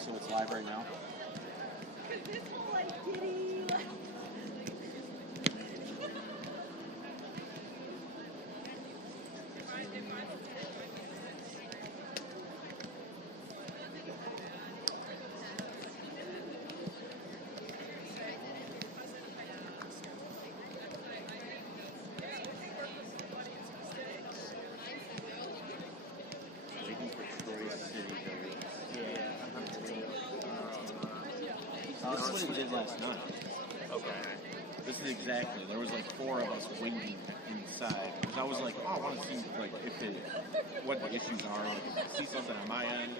So it's live right now? This is what it did last night. Okay. This is exactly. There was like 4 of us waiting inside. Because I was like, oh, I want to see like what the issues are. Like, if I see something on my end.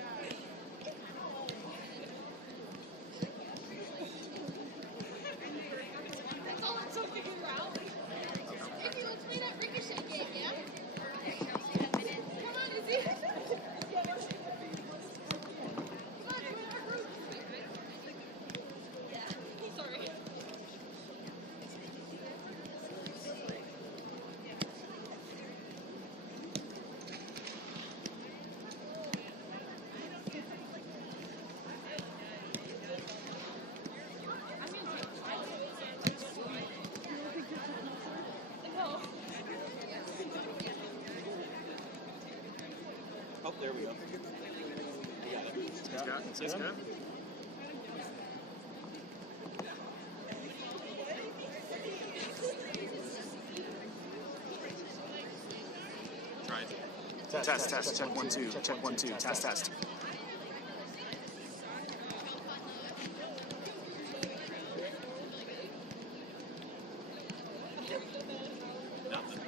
Oh, there we go. It's good. Try it. Test. Check 1 2. Check 1 2. Test. Nothing.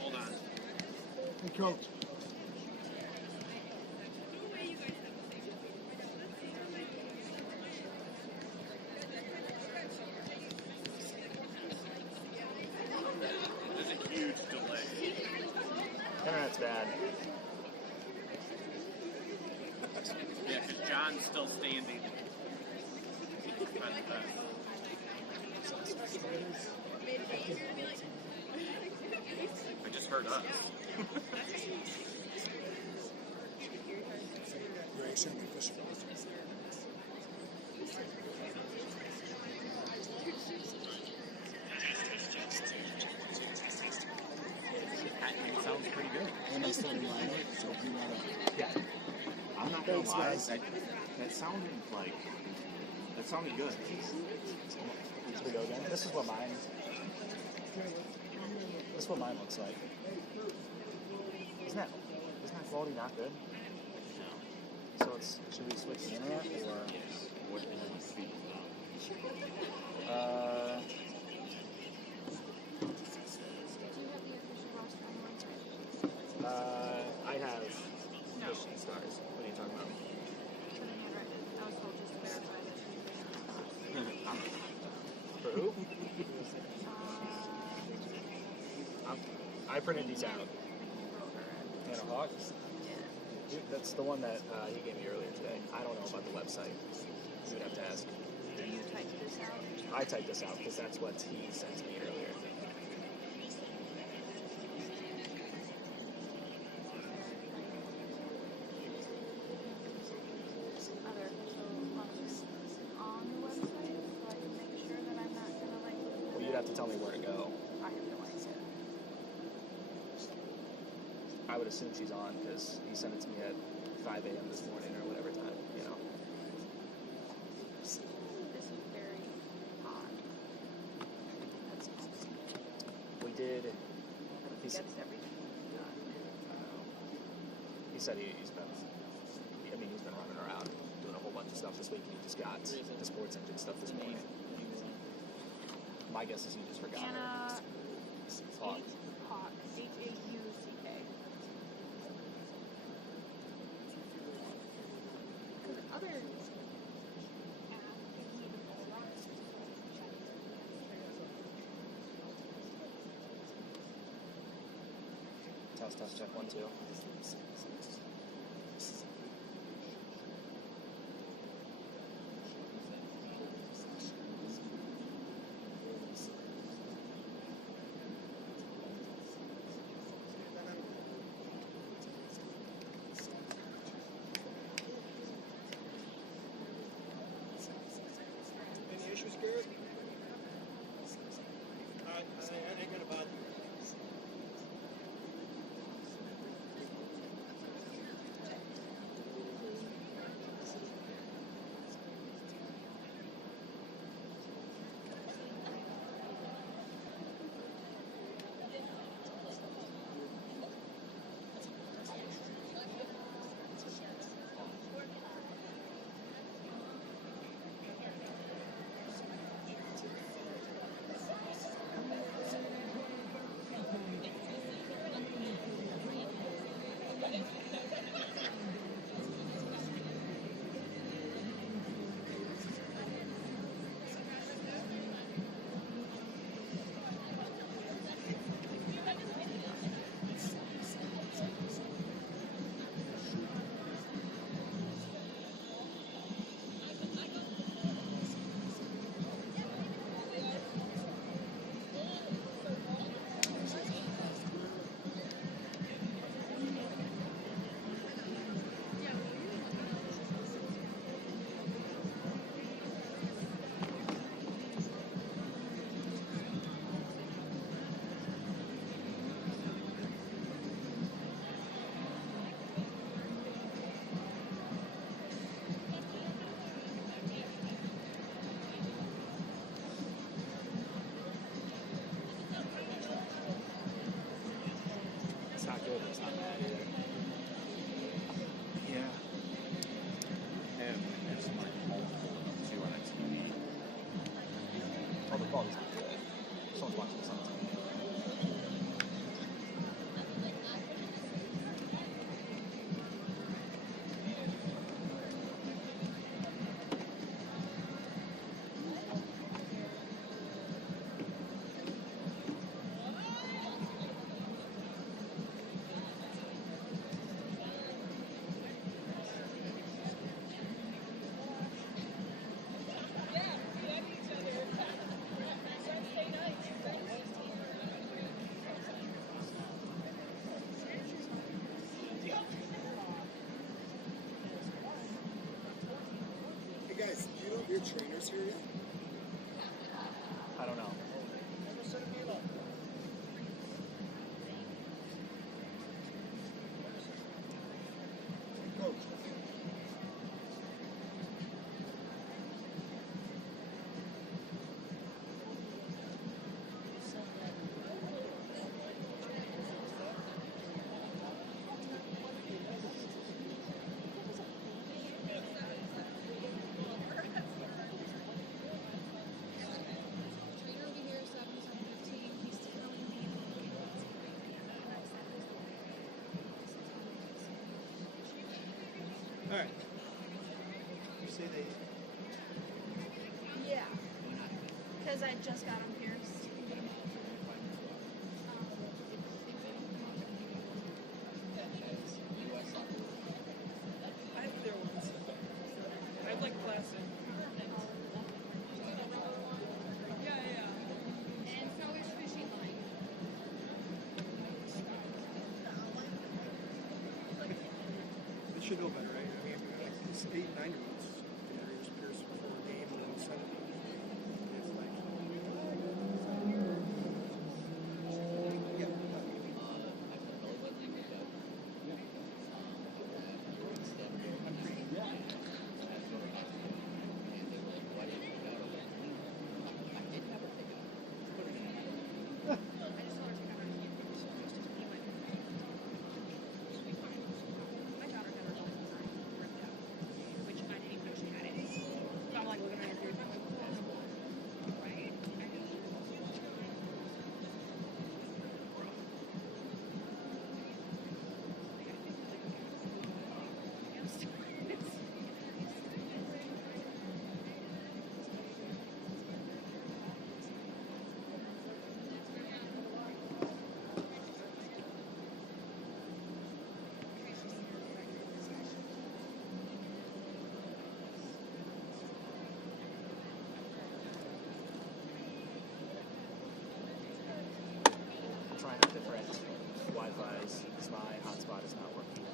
Hold on. Hey, Coach. There's a huge delay. Internet's bad. Yeah, because John's still standing. I just heard us. It sounds pretty good. And I started live, so if you want to... Yeah. I'm not gonna Thanks, lie. guys. That sounded good. Here we go again. This is what mine looks like. Isn't that quality not good? No. So should we switch the internet or What internet speed? I have Mission Stars. What are you talking about? For who? I printed these out. Hannah Hawk? Dude, that's the one that he gave me earlier today. I don't know about the website. You would have to ask. Did you type this out? I typed this out because that's what he sent to me earlier. Other options on the website, so I can make sure that I'm not gonna like. Well, you'd have to tell me where to go. I have no idea. I would assume she's on because he sent it to me at 5 a.m. this morning or whatever time, you know. This is very odd. That's awesome. We did. He gets everything done. He said he's been. I mean, he's been running around doing a whole bunch of stuff this week. He just got the sports engine stuff this morning. My guess is he just forgot. Hannah Hawk. Hawk. H-A-U-C-K. Because other Test, check 1 2. It's not good, but it's not bad either. Yeah. And it's like multiple of them too on a TV. Oh, the quality's not good. Someone's watching this on TV. Hey guys, do you know if your trainer's here yet? I don't know. Coach. Trainer will be here 7:15. He's telling me All right. You say they. yeah, because I just got him pierced. I have clear ones. I have like plastic. Yeah, yeah. And so is fishing line. It should know better, right? I mean, like these 8, 9-year-olds, their ears pierced before a game and then suddenly it's like, My daughter had her own design ripped out, which I didn't even know she had it. So I'm like looking at her through, right? I'm trying out different Wi-Fi's because my hotspot is not working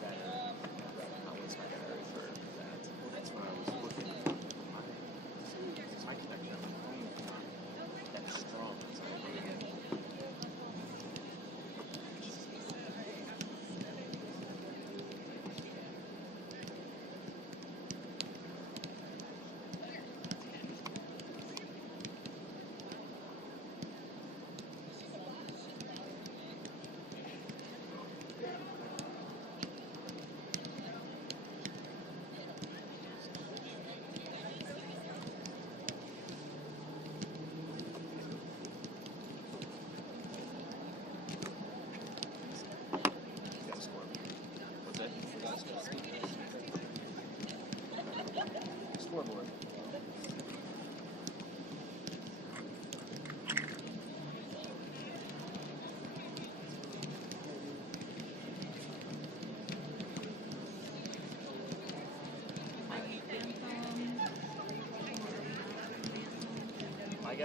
better. I'd rather not waste my battery for that. Well, that's what I was looking at. My connection on my phone is not that strong. It's like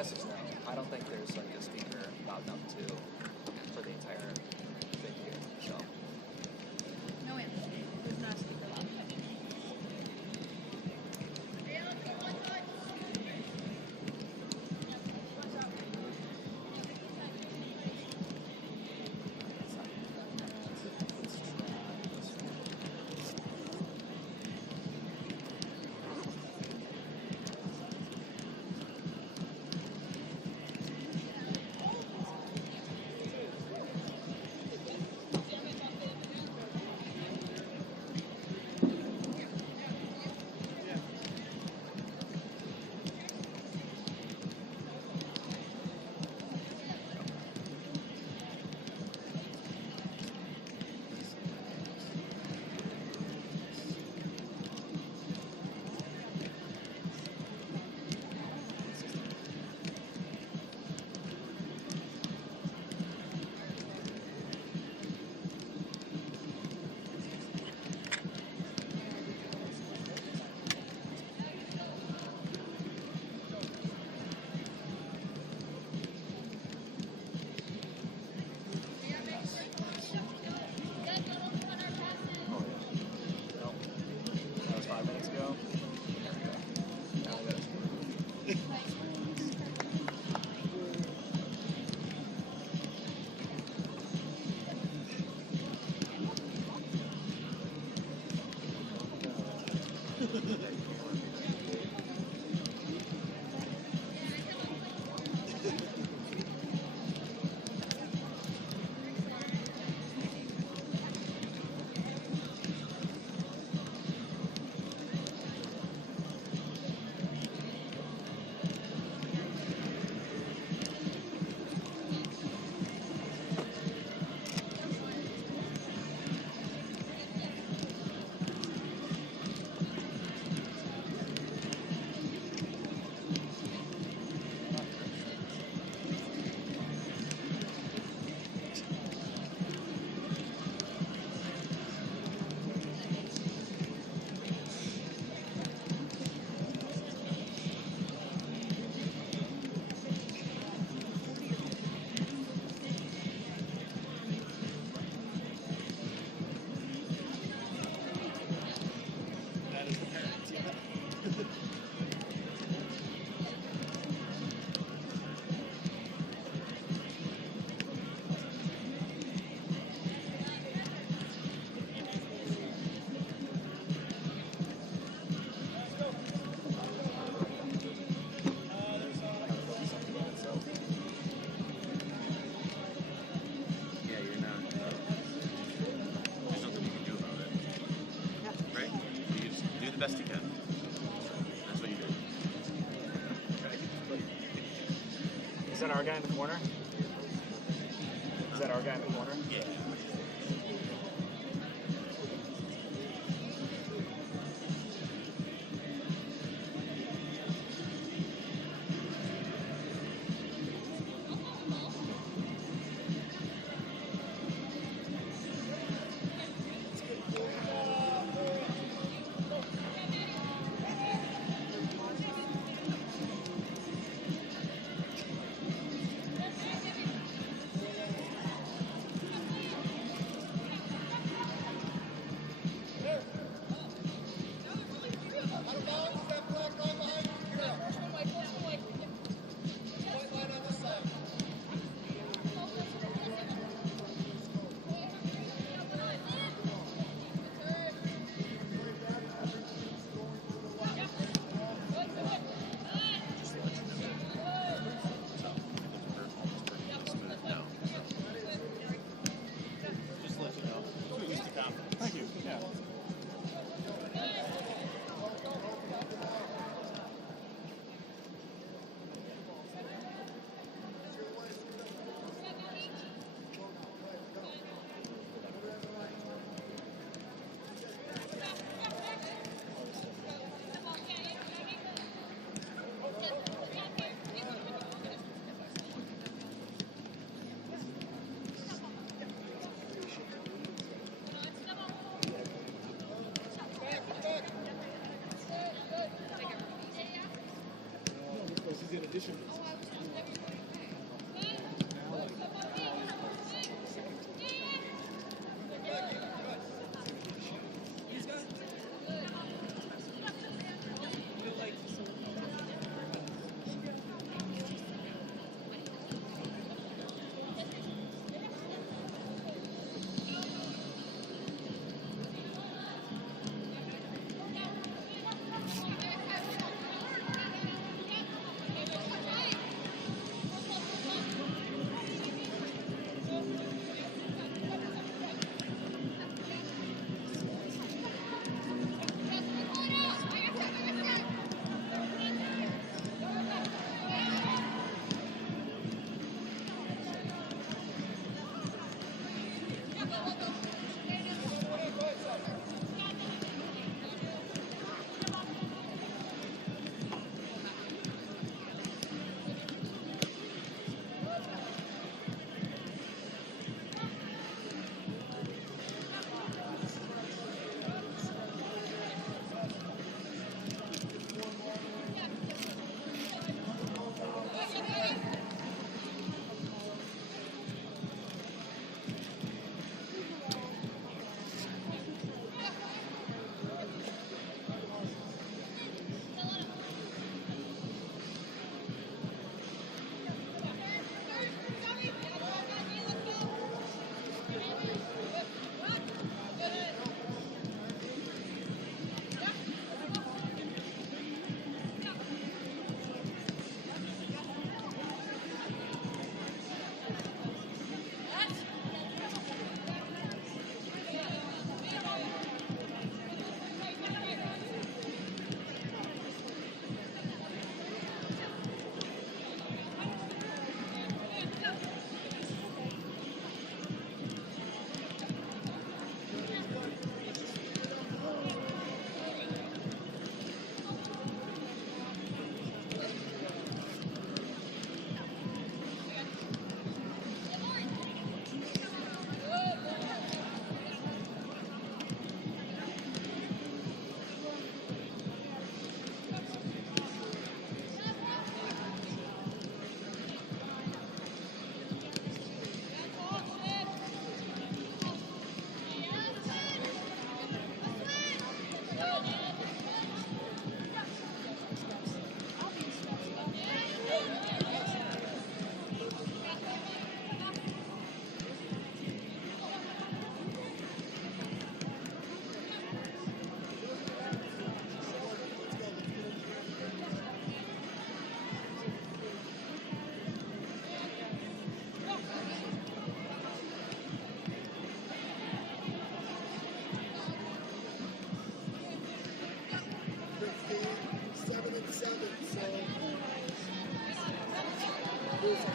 answer is no. I don't think there's like a speaker loud enough for the entire thing here. So No answer. There's not a speaker loud. that was 5 minutes ago. There we go. Now I got it. That is apparent, yeah. Yeah, you're not. There's nothing you can do about it. Right? You just do the best you can. That's what you do. Okay. Is that our guy in the corner? Is that our guy in the corner? Yeah.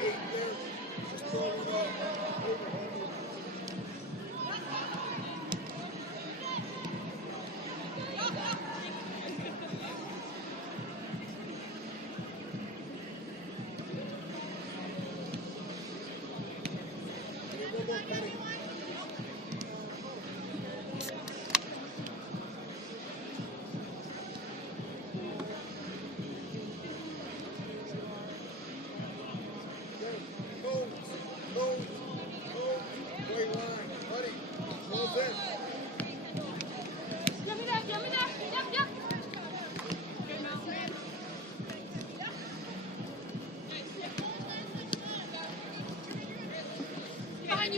Just throw one up.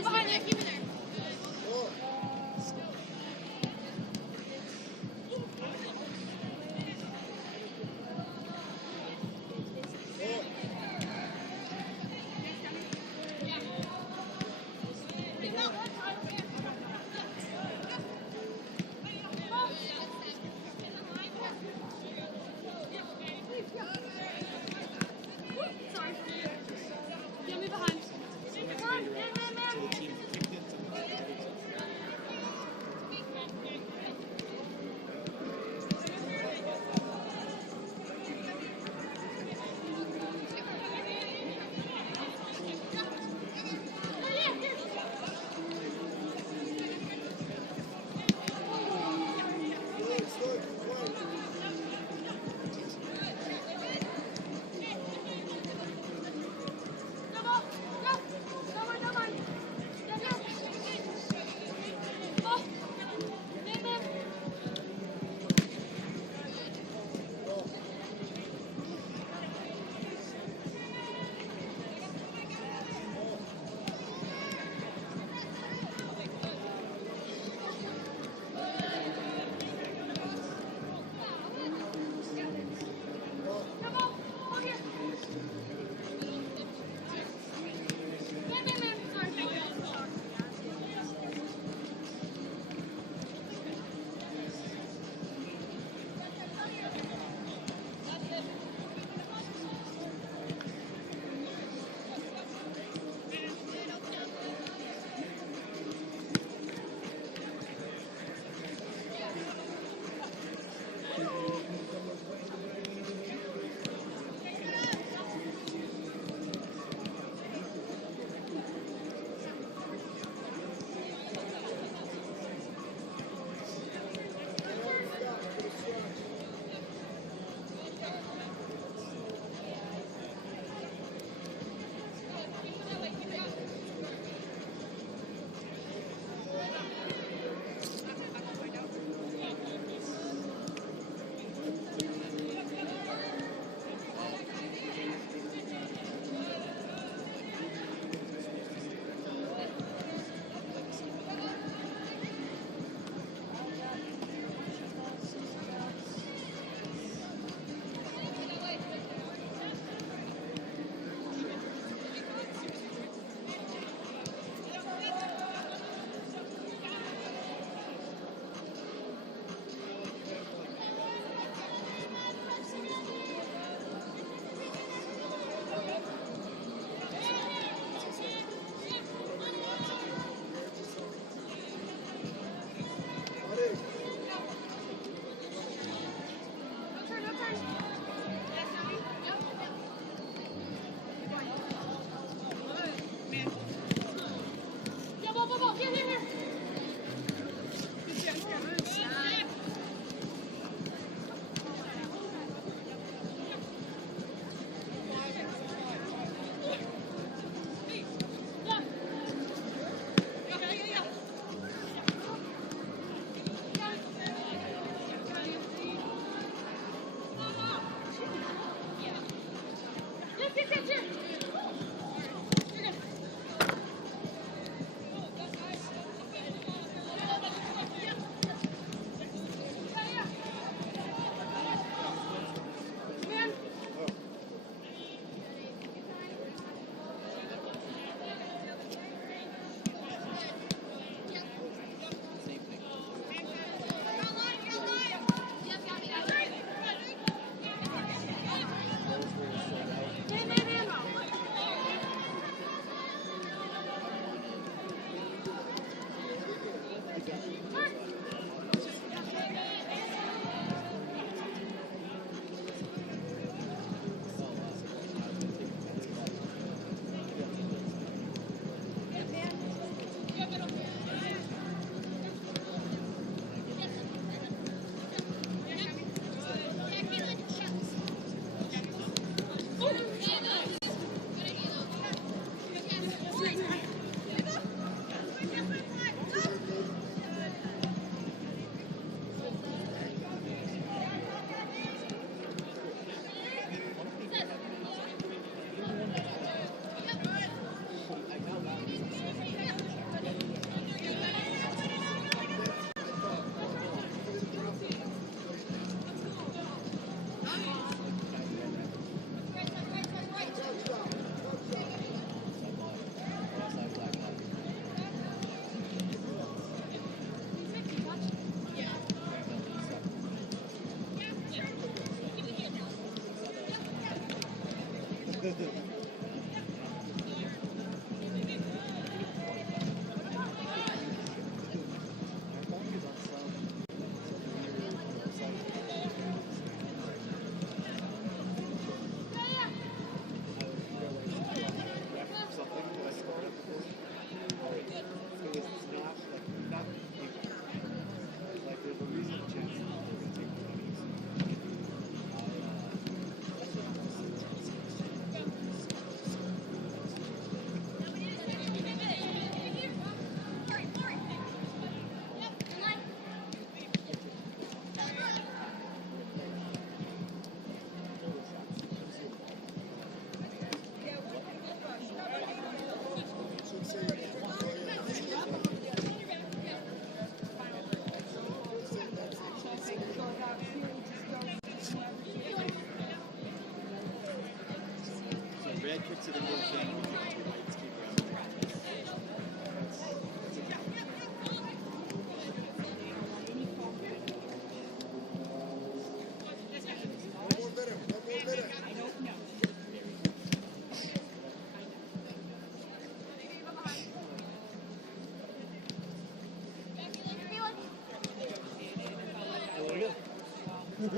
Behind you, keep it there. Sorry. Get me behind. Come on, man. So the team kicked it,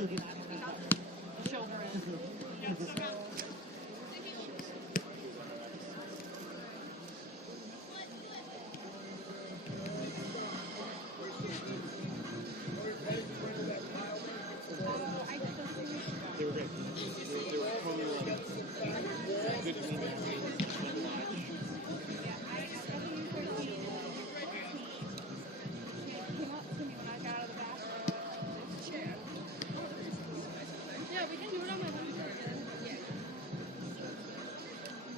Children. I did those things. They were good. They were totally good to me. Yeah, I W13 came up to me when I got out of the bathroom. Yeah, we can do it on my lunch break. Yeah.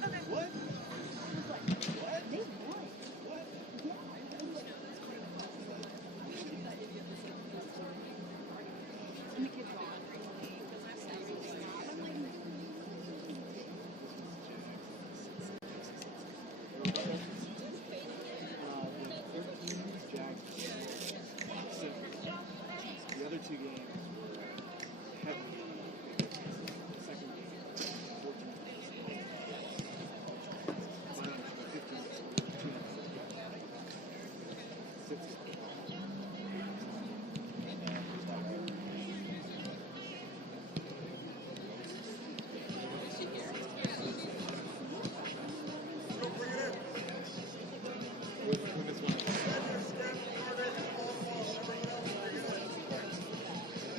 Okay. What? What? They won. And the kids were all crazy. The other two games were heavy. The second game, 14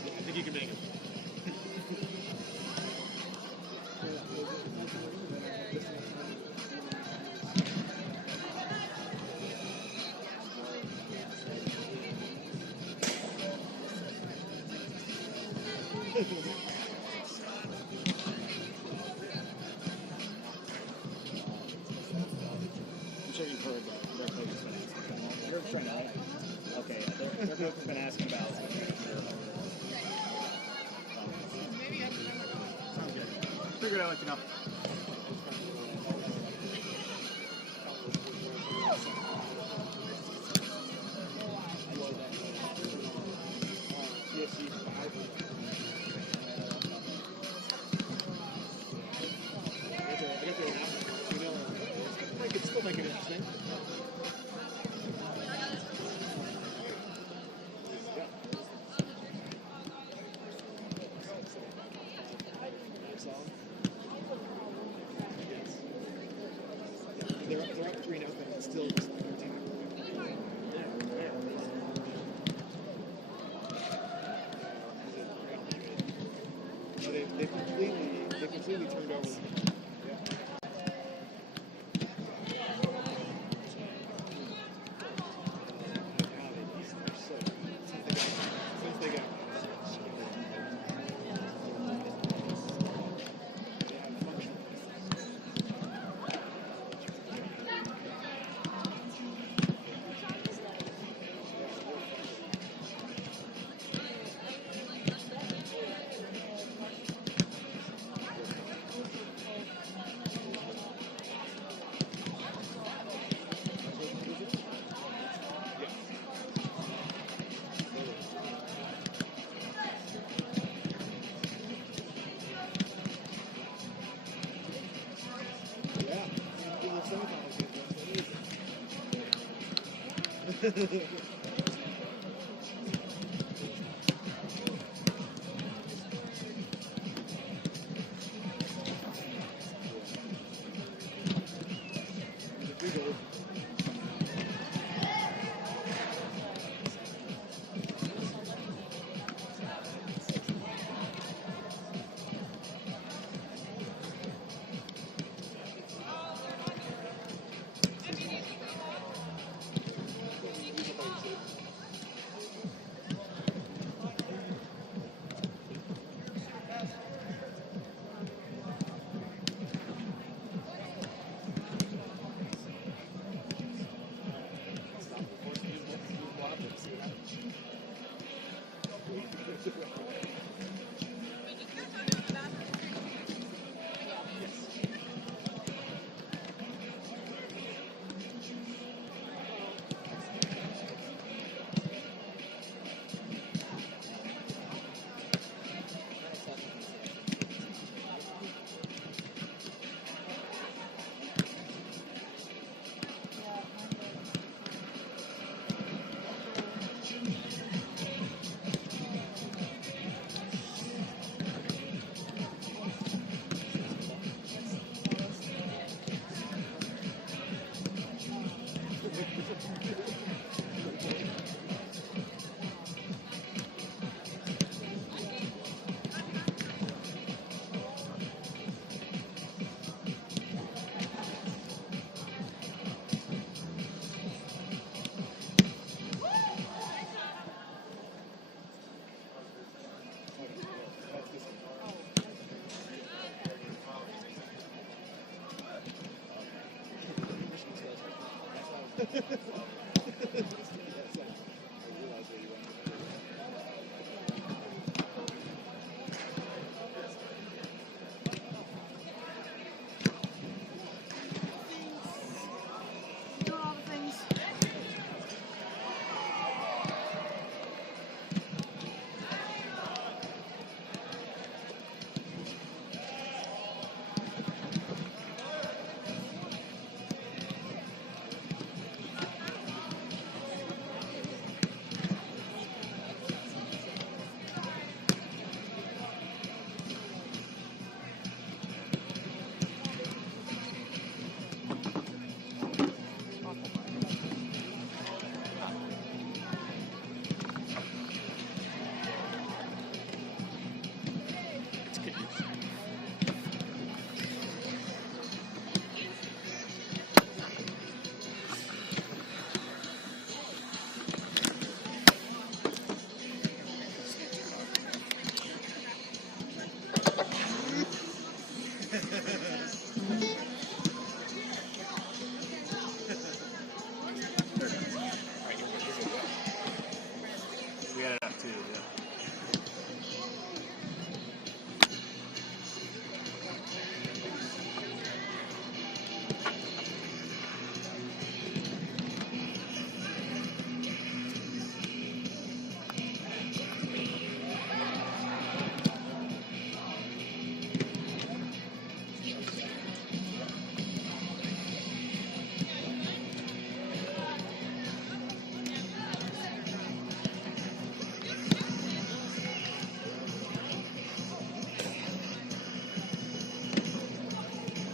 I think you can make it. I'm sure you've heard that their coach has been asking about. You're trying to okay, their coach has been asking about. Sounds good. Figured I'd let you know. CSC 5. I got there now. You know, I could still make it interesting. Yeah. Yes. They're up 3-0, but it's still just 13. So they completely turned over. Yeah. Since they got Doing all the things. We got it up too, yeah.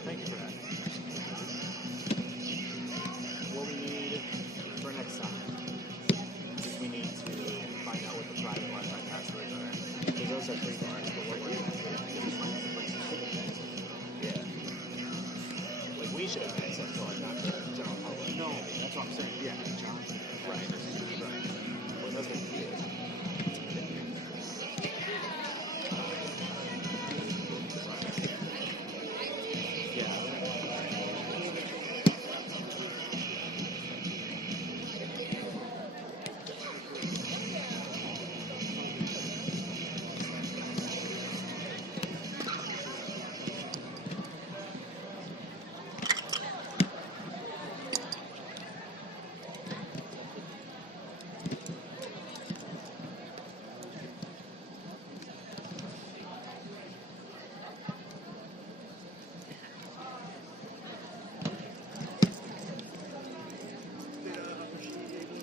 Thank you for that. What we need for next time is we need to find out what the private Wi-Fi passwords are. Because those are pretty large, but we're working on it. Yeah. Like we should have access to like not the general public. No, that's what I'm saying. Yeah, John. Right. Right. Well, those are good.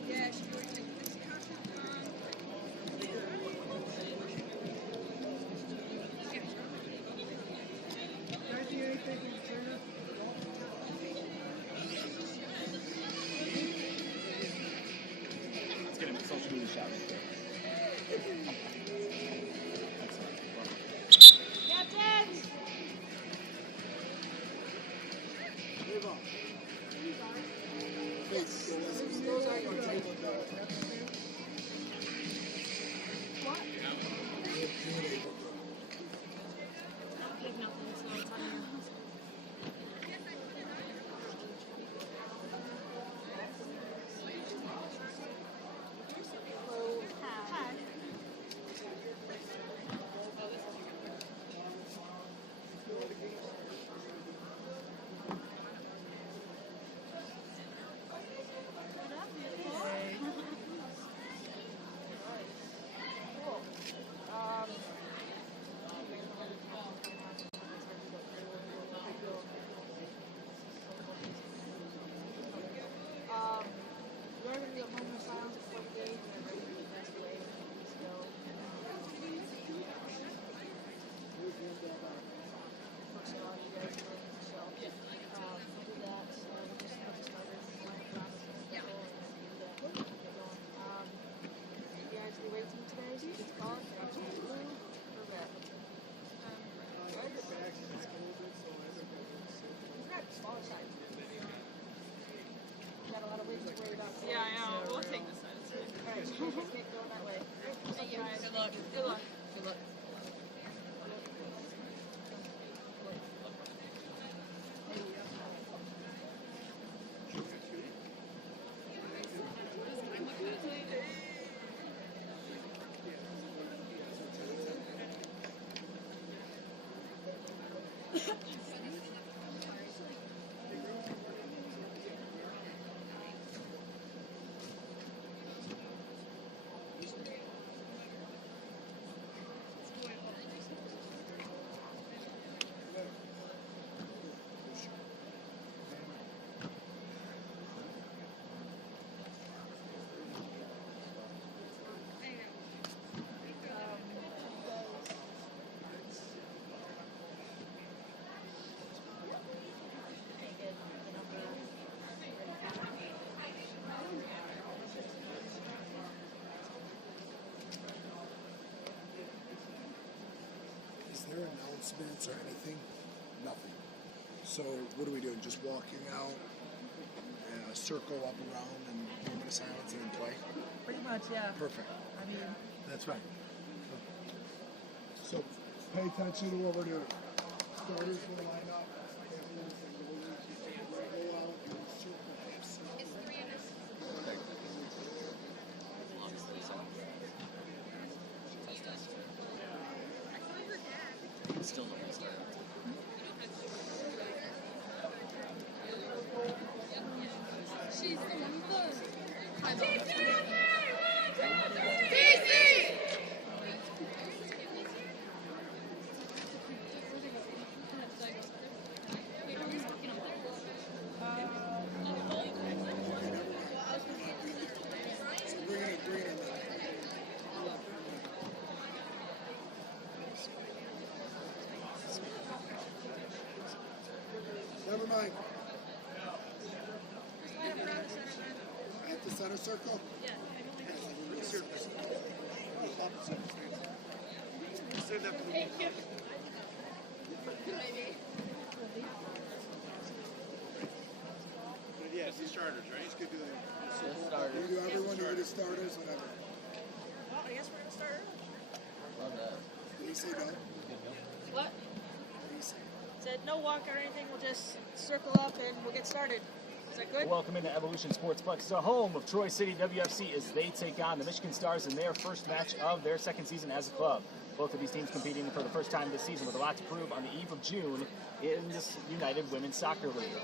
Yeah, she was like, this Let's get a social media shout out there. Captain! Those are your table. What? I have nothing, so it's on your house. Hi. We're going to be a moment of silence before the day, and everybody can pass away. So, first of all, you guys are doing it, so we'll do that. We'll just get started. Yeah. Get going. You guys be waiting today, so you get to call it. Blue or red? Red? Red, smaller size. You got a lot of ways to worry about. Yeah, I know. We'll take this side. Alright, keep going that way. Thank you. Good luck. Good luck. Good luck. Is there announcements or anything? Nothing. So what are we doing? Just walking out, circle up around, and moment of silence, and then play? Pretty much, yeah. Perfect. I mean, That's right. So pay attention to what we're doing. Starters will line up. Go out and circle half circle. Still no one started. She's the Bring it in. Never mind. At the center circle? Save that for the week. But yeah, It's the starters, right? it's good doing You do everyone, you do starters, whatever. well, I guess we're gonna start early. Did he say no? What? What did he say? Said no walk or anything. We'll just circle up and we'll get started. Is that good? Welcome into Evolution Sportsplex, the home of Troy City WFC, as they take on the Michigan Stars in their first match of their second season as a club. Both of these teams competing for the first time this season with a lot to prove on the eve of June in this United Women's Soccer League.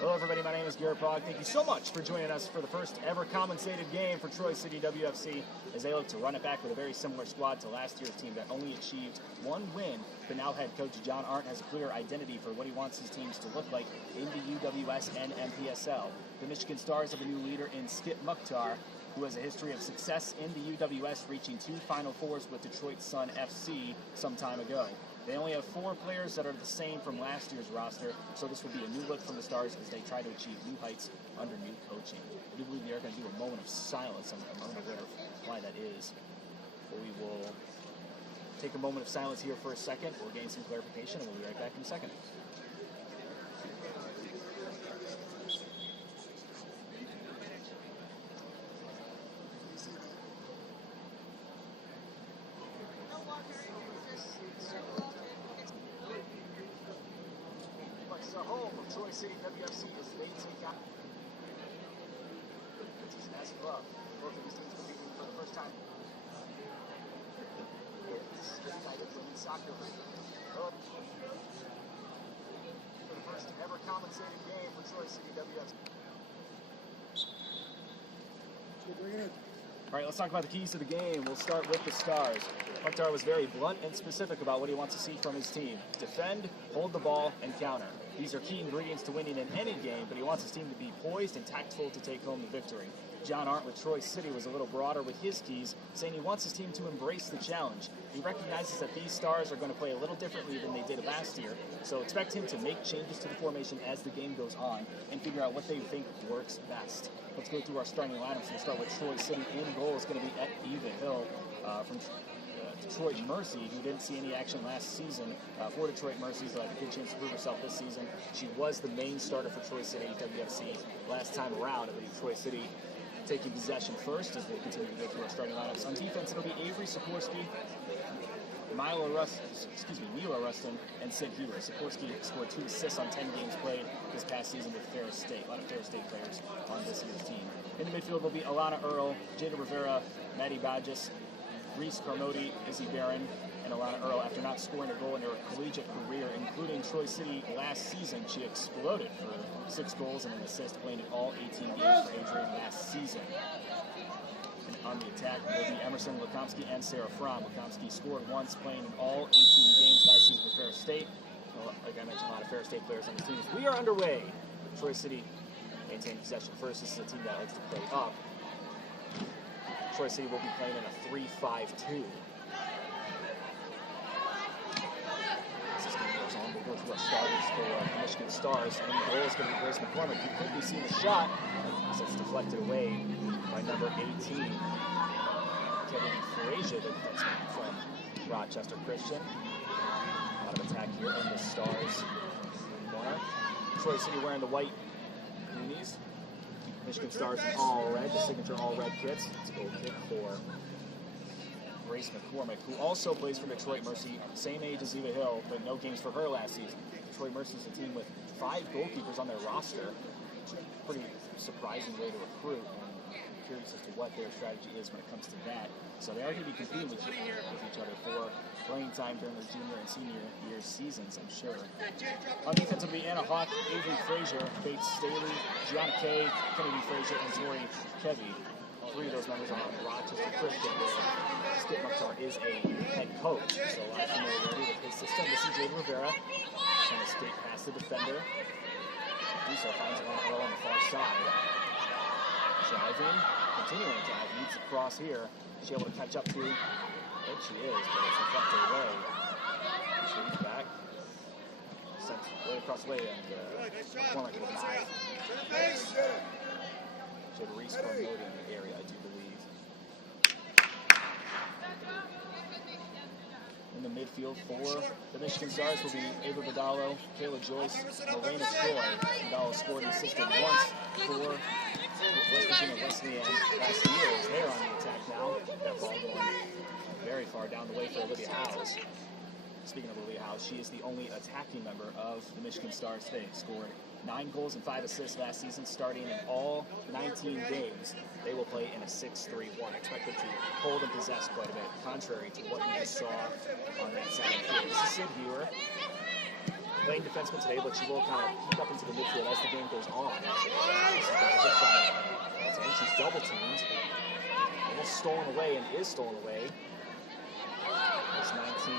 Hello everybody, my name is Garrett Prague. Thank you so much for joining us for the first ever compensated game for Troy City WFC as they look to run it back with a very similar squad to last year's team that only achieved one win, but now head coach John Arndt has a clear identity for what he wants his teams to look like in the UWS and MPSL. The Michigan Stars have a new leader in Skip Mukhtar, who has a history of success in the UWS, reaching 2 Final Fours with Detroit Sun FC some time ago. They only have 4 players that are the same from last year's roster, so this will be a new look from the Stars as they try to achieve new heights under new coaching. I do believe they are going to do a moment of silence. I'm unaware of why that is. But we will take a moment of silence here for a second. We'll gain some clarification, and we'll be right back in a second. No walk or anything. We'll just circle up and we'll get started. It's the home of Troy City WFC as they take on as a club. Both of these teams competing for the first time. This is the United Women's Soccer League. For the first ever compensated game for Troy City WFC. Bring it in. All right, let's talk about the keys to the game. We'll start with the Stars. Mukhtar was very blunt and specific about what he wants to see from his team. Defend, hold the ball, and counter. These are key ingredients to winning in any game, but he wants his team to be poised and tactful to take home the victory. John Arndt with Troy City was a little broader with his keys, saying he wants his team to embrace the challenge. He recognizes that these Stars are going to play a little differently than they did last year, so expect him to make changes to the formation as the game goes on and figure out what they think works best. Let's go through our starting lineups. We'll start with Troy City. In goal is going to be Eva Hill from Detroit Mercy, who didn't see any action last season for Detroit Mercy, so had a good chance to prove herself this season. She was the main starter for Troy City WFC last time around. I believe Troy City taking possession first as we'll continue to go through our starting lineups. On defense, it'll be Avery Sikorsky, Mila Rustin, and Sid Healer. Sikorsky scored 2 assists on 10 games played this past season with Ferris State. A lot of Ferris State players on this year's team. In the midfield will be Alana Earl, Jada Rivera, Maddie Badges, Reese Carmody, Izzy Barron, and Alana Earl. After not scoring a goal in her collegiate career, including Troy City last season, she exploded for 6 goals and an assist, playing in all 18 games for Adrian last season. And on the attack will be Emerson Lukomsky and Sarah Fromm. Lukomsky scored once, playing in all 18 games last season for Ferris State. Well, like I mentioned, a lot of Ferris State players on the team. We are underway. Troy City maintaining possession first. This is a team that likes to play up. Troy City will be playing in a 3-5-2. As this game goes on, we'll go through our starters for the Michigan Stars. And the goal is going to be Grace McCormick. You quickly see the shot as it's deflected away by number 18, Kevin Frazier, the defenseman from Rochester Christian. A lot of attack here in the Stars corner. Troy City wearing the white unis. Michigan Stars in all red, the signature all red kits. It's a goal kick for Grace McCormick, who also plays for Detroit Mercy, same age as Eva Hill, but no games for her last season. Detroit Mercy is a team with 5 goalkeepers on their roster. Pretty surprising way to recruit, and I'm curious as to what their strategy is when it comes to that. So they are going to be competing with each other for playing time during their junior and senior year seasons, I'm sure. On defense will be Anna Hawk, Avery Frazier, Bates Staley, Gianna Kay, Kennedy Frazier, and Tori Kevy. All 3 of those members are on Rochester Christian, where Skip Mukhtar is a head coach, so a lot of familiarity with his system. This is Jade Rivera, trying to skate past the defender. So finds Alana Earl on the far side. Driving, continuing to drive, needs to cross here. Is she able to catch up to? I think she is, but it's deflected away. She's back. Sent way across the way, and McCormick will dive. She had Reese Carmody in the area, I do believe. In the midfield for the Michigan Stars will be Ava Badalo, Kayla Joyce, Lorena Troy. Badalo scored and assisted once for West Virginia Wesleyan last year. They're on the attack now. That ball going very far down the way for Olivia Howes. Speaking of Olivia Howes, she is the only attacking member of the Michigan Stars today. Scored 9 goals and 5 assists last season, starting in all 19 games. They will play in a 6-3-1. Expected to hold and possess quite a bit, contrary to what we saw on that side of the field. This is Sid Hewer, playing defenseman today, but she will kind of peek up into the midfield as the game goes on. And she's double teamed. Almost stolen away and is stolen away. There's 19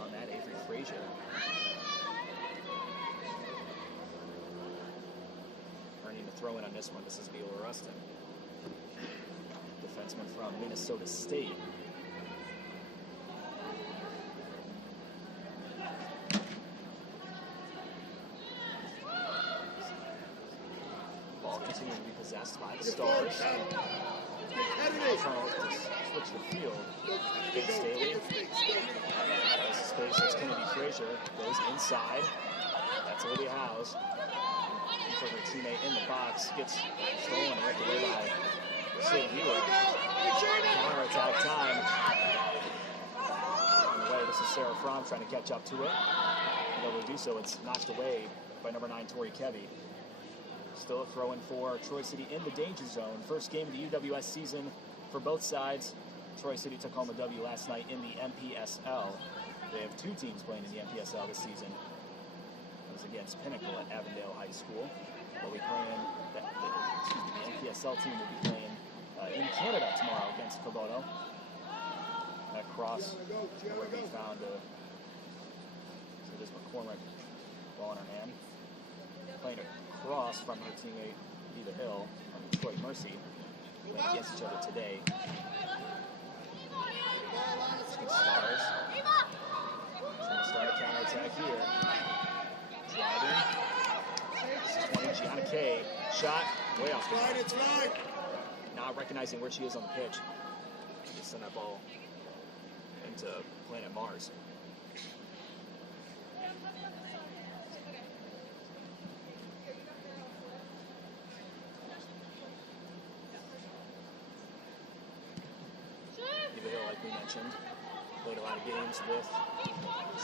on that, Avery Frazier. Earning the throw in on this one. This is Beela Rustin, defenseman from Minnesota State. Ball continuing to be possessed by the Stars. Trying to switch the field. Big Staley. There's space. It's Kennedy Frazier. Goes inside. That's Olivia Howes. For her teammate in the box. Gets stolen right away by Sid Hewer. Counter-attack time. On the way, this is Sarah Fromm trying to catch up to it. And able to do so, it's knocked away by number 9, Tori Kevy. Still a throw-in for Troy City in the danger zone. First game of the UWS season for both sides. Troy City took home a W last night in the MPSL. They have 2 teams playing in the MPSL this season. It was against Pinnacle at Avondale High School. We'll be playing, the MPSL team will be playing in Canada tomorrow against Kobono. That cross where we found so it is McCormick, ball in her hand. Playing across from her teammate Eva Hill from Detroit Mercy. Playing against each other today. Stars. Trying to start a counter-attack here. Driving. This is 20, Gianna Kay. Shot way off the mark. It's right. Not recognizing where she is on the pitch. Just send that ball into planet Mars. Eva Hill, like we mentioned, played a lot of games with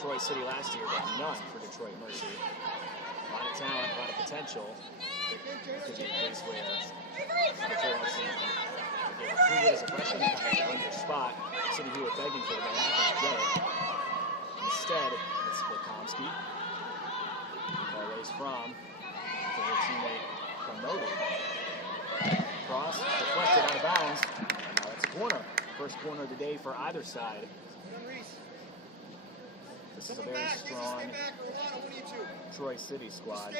Troy City last year, but none for Detroit Mercy. A lot of talent, a lot of potential. could be a case where recruited as a freshman and kind of earned your spot, sitting here begging for the ball, not going to get it. Instead, it's Volkomsky. Ball raised from to her teammate Promoted. Cross, deflected out of bounds. Now it's a corner. First corner of the day for either side. This is a very strong Troy City squad.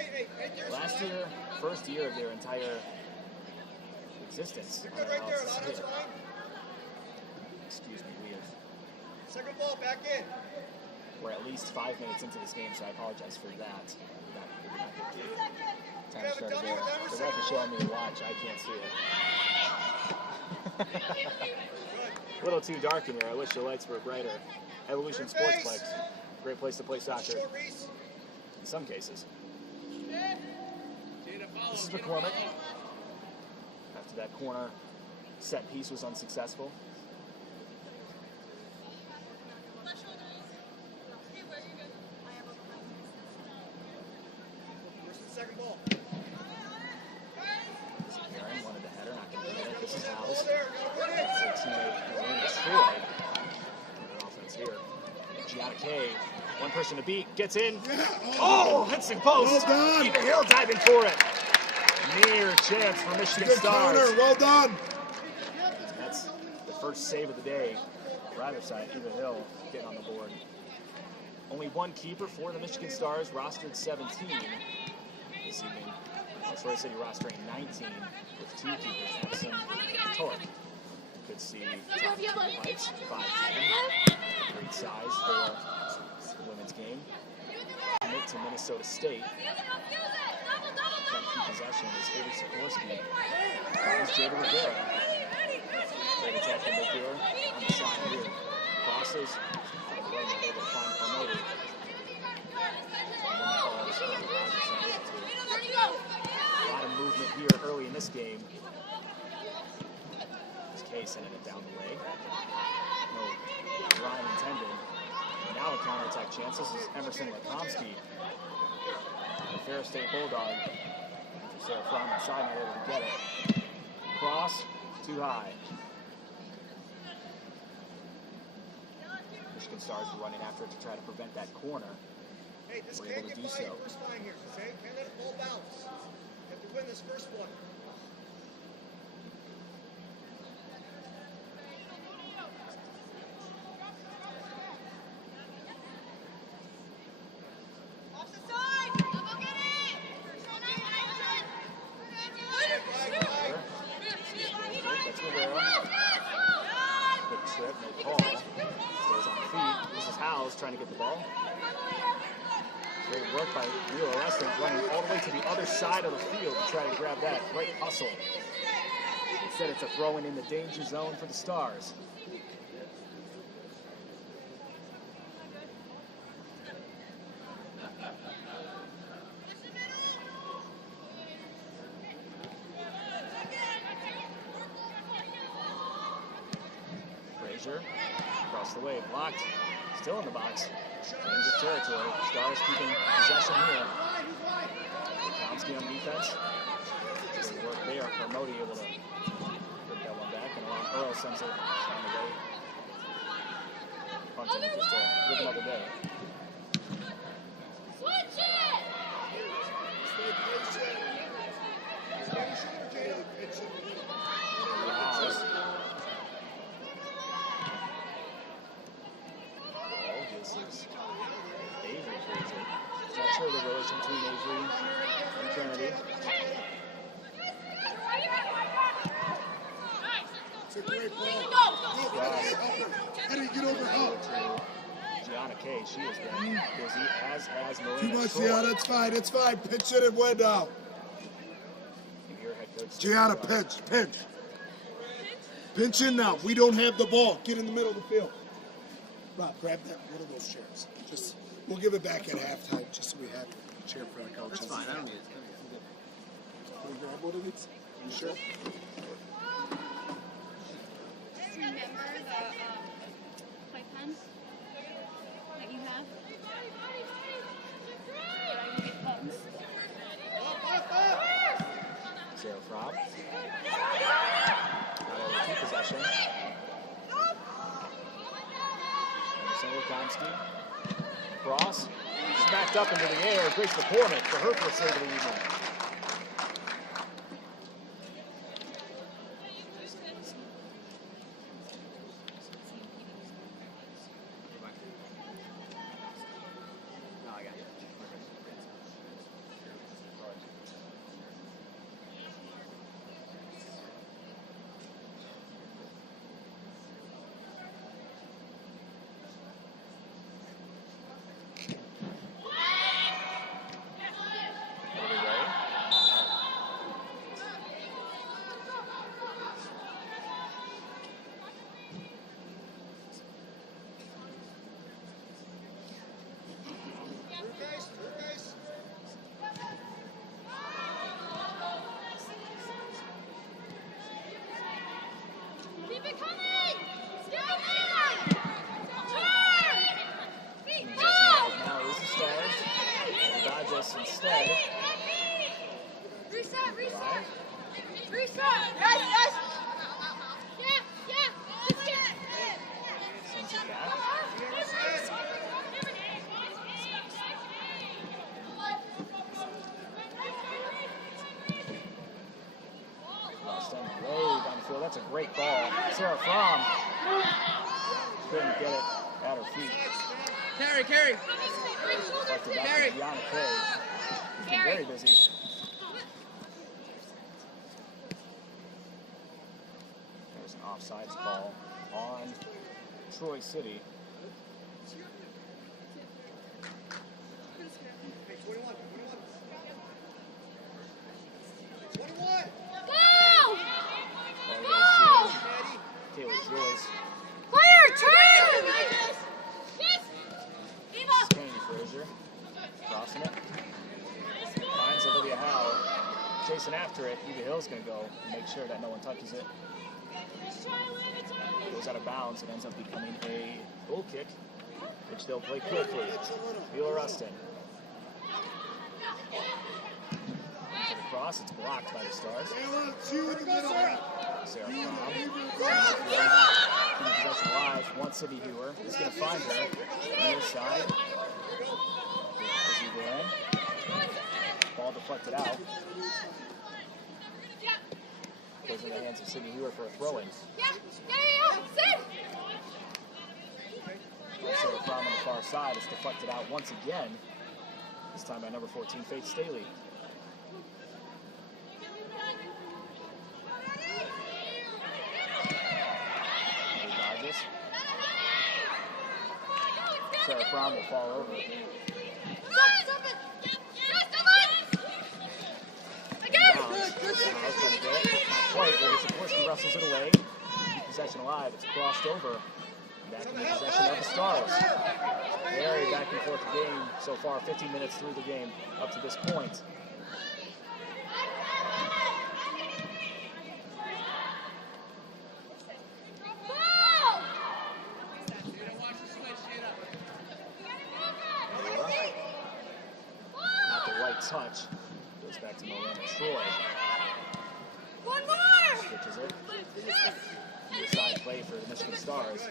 Last year, first year of their entire existence on our offensive hit. Excuse me, Second ball, back in. we're at least 5 minutes into this game, so I apologize for that. Time started there. The ref is showing me to watch. I can't see it. A little too dark in here. I wish the lights were brighter. Evolution Sportsplex. Great place to play soccer. In some cases. This is McCormick. After that corner set piece was unsuccessful. Second ball. Aaron wanted the header, not going to get it. This is House. Teammate Miranda Troy. Good offense here. Gianna Kay, one person to beat, gets in. Oh, Hudson post. Well done. Eva Hill diving for it. Near chance for Michigan Good Stars. counter. Well done. That's the first save of the day. For either side, Eva Hill getting on the board. Only one keeper for the Michigan Stars, rostered 17 this evening. Troy City rostering 19 with 2 keepers. Hudson and Torque. You could see Heights, 5'10". Great size for the women's game. Commit to Minnesota State. Trying to keep possession is Avery Sikorsky. Here's Jada Rivera. Great attack from McGuire on the side here. Crosses. Able to find Promoted. A lot of movement here early in this game. This Kay sending it down the way. No Ryan intended. And now a counterattack chance. This is Emerson Volkomsky. The Ferris State Bulldog. Sarah Fromm inside, not able to get it. Cross, too high. Michigan Stars were running after it to try to prevent that corner. Hey, this We're can't able to get do by so. first line here, okay? Can't let it ball bounce. You have to win this first one. That's Rivera. Good trip, no call. Stays on the feet. This is Howes trying to get the ball. Great work by Wheeler Wrestling, running all the way to the other side of the field to try to grab that. Great hustle. Instead, it's a throw in the danger zone for the Stars. Frazier across the way, blocked, still in the box. Dangerous territory. Stars keeping possession here. Volkomsky on defense. Just the work there. Carmody able to put that one back, and Alon Earl sends it on the way. Punting just to live another day. Switch it! House. This is Avery Frazier. Not sure the relation between Avery and Kennedy. It's a great ball. How do you get over help? Gianna Kay, she has been busy, as has Miranda Too much, Troy. Gianna. It's fine. It's fine. Pitch it and win now. You hear head coach Gianna, Steve pinch. Pinch in now. We don't have the ball. Get in the middle of the field. Rob, grab that one of those chairs. We'll give it back at halftime, just so we have a chair for our coaches. That's fine. I don't need it. Can we grab one of these? You sure? Just remember the play pens that you have. That I will get buttons. Fromm. Not able to keep possession. Anderson Wilkomski. Cross. Smacked up into the air. Grace McCormick for her first save of the evening. No, I got you. Keep it coming! Stay there! Turn! Go! Now is the Stars. Dodgers instead. Reset! Reset! Yes! Yeah! Let's get it! Sends it back. Rustin way down the field. That's a great ball. Sarah Fromm couldn't get it at her feet. Carry. Deflected back to Deanna Kay. She's been very busy. There's an offsides call on Troy City. Hey, 21. Kayla Joyce. Clear! Turn! Kane Frazier. Crossing it. Finds Olivia Howe. Chasing after it. Eva Hill's going to go and make sure that no one touches it. Goes out of bounds. It ends up becoming a goal kick, which they'll play quickly. Wheeler Rustin. To the cross. It's blocked by the Stars. Sarah Fromm. Keeping possession alive. One Sydney Hewer is going to find her. Near side. Izzy Duran. Ball deflected out. Goes in the hands of Sydney Hewer for a throw-in. Sarah Fromm on the far side. It's deflected out once again. This time by number 14, Faith Staley. Sarah Fromm will fall over. Not quite, but Zaporski wrestles it away. Keep possession alive. It's crossed over. Back in the possession of the Stars. Very back and forth game so far. 15 minutes through the game up to this point. Not the right touch. Goes back to Miranda Troy. One more! Switches it. Near side play for the Michigan Stars.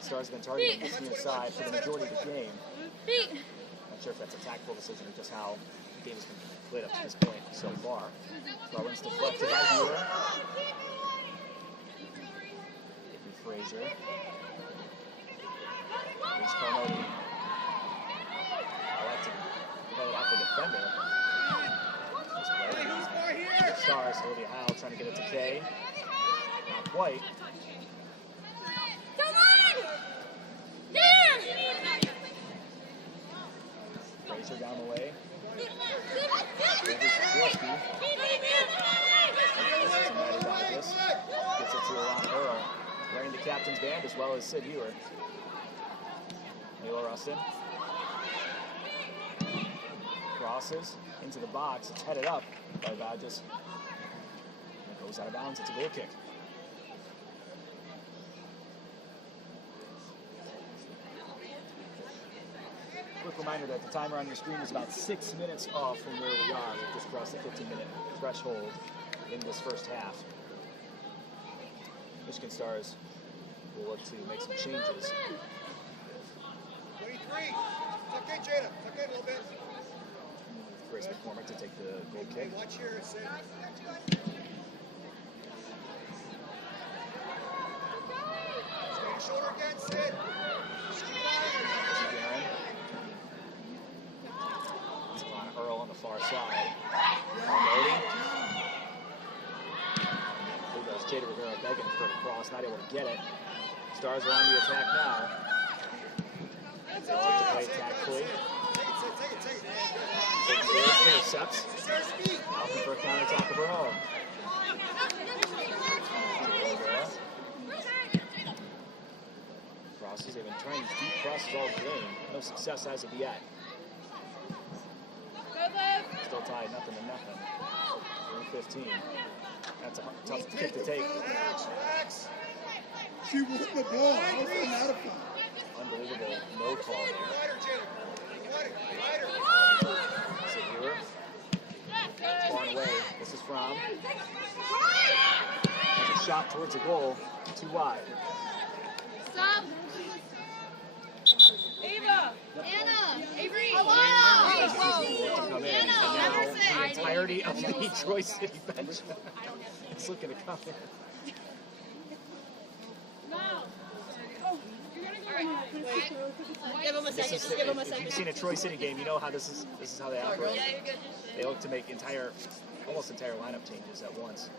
Stars have been targeting this near side for the majority of the game. Not sure if that's a tactical decision or just how the game has been played up to this point so far. Throw-ins deflected by Hewer. Frazier. Here's Carmody. I like to play it out the defender. Stars, Olivia Howe trying to get it to Kay. Not quite. Frazier down the way. Zaporski. Gets it to Alana Earl. Wearing the captain's band as well as Sid Hewer. Wheeler Rustin. Crosses into the box. It's headed up by Dodges. It goes out of bounds. It's a goal kick. quick reminder that the timer on your screen is about 6 minutes off from where we are. We've just crossed the 15-minute threshold in this first half. Michigan Stars will look to make some changes. 23. Tuck in, Jada. Tuck in a little bit. Grace McCormick to take the goal kick. Hey, watch here, Sid. Stay your shoulder again, Sid. Garen. It's on Earl on the far side. Unloading. There goes Jada Rivera begging for the cross, not able to get it. Stars are on the attack now. They like to play tactfully. Take it. Intercepts. Alpha for a counterattack of her own. Rivera. Crosses, they've been trying deep crosses all game. No success as of yet. Still tied, nothing to nothing. 3:15. That's a tough kick to take. Relax. She won the ball. How is that not a foul? Unbelievable. No call there. Wider, Jada. Wider. Severe. Far away. This is from. Has a shot towards the goal. Too wide. Stop. Ava! Anna. Avery. Come in. And now the entirety of the Troy City bench is looking to come in. Give him a second. Just give him a If second. you've seen a Troy City game, you know how this is how they operate. They look to make almost entire lineup changes at once.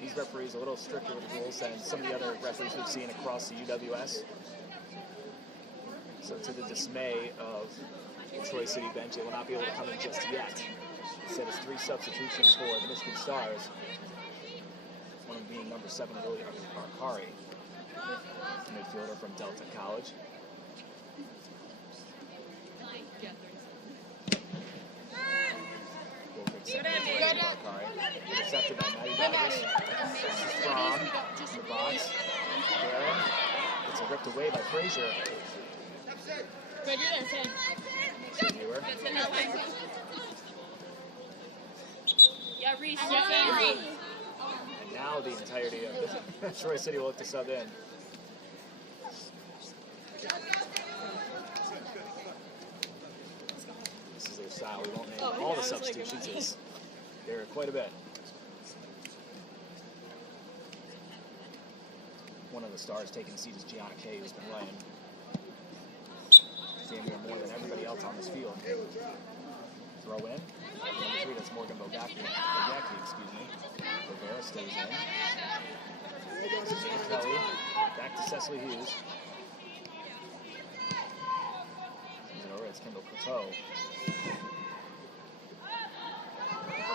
These referees are a little stricter with the rules than some of the other referees we've seen across the UWS. So to the dismay of the Troy City bench, they will not be able to come in just yet. Instead, it's 3 substitutions for the Michigan Stars. One of them being number 7, Willie Arcari, midfielder from Delta College. Intercepted by Maddie Douglas. This is from the box. Guerra. It's ripped away by Frazier. Good, you're there, Sam. Viewer. Yeah, Reese. Yeah, Reese. And now the entirety of the Troy City will look to sub in. This is their style. We won't name all the substitutions. It's, there are quite a bit. One of the stars taking a seat is Gianna Kay, who's been playing damn near more than everybody else on this field. Throw in. Number 3, that's Morgan Bogacki, excuse me. Rivera stays in. This is Ann Kelly. Back to Cecily Hughes. Sends it over. It's Kendall Coteau.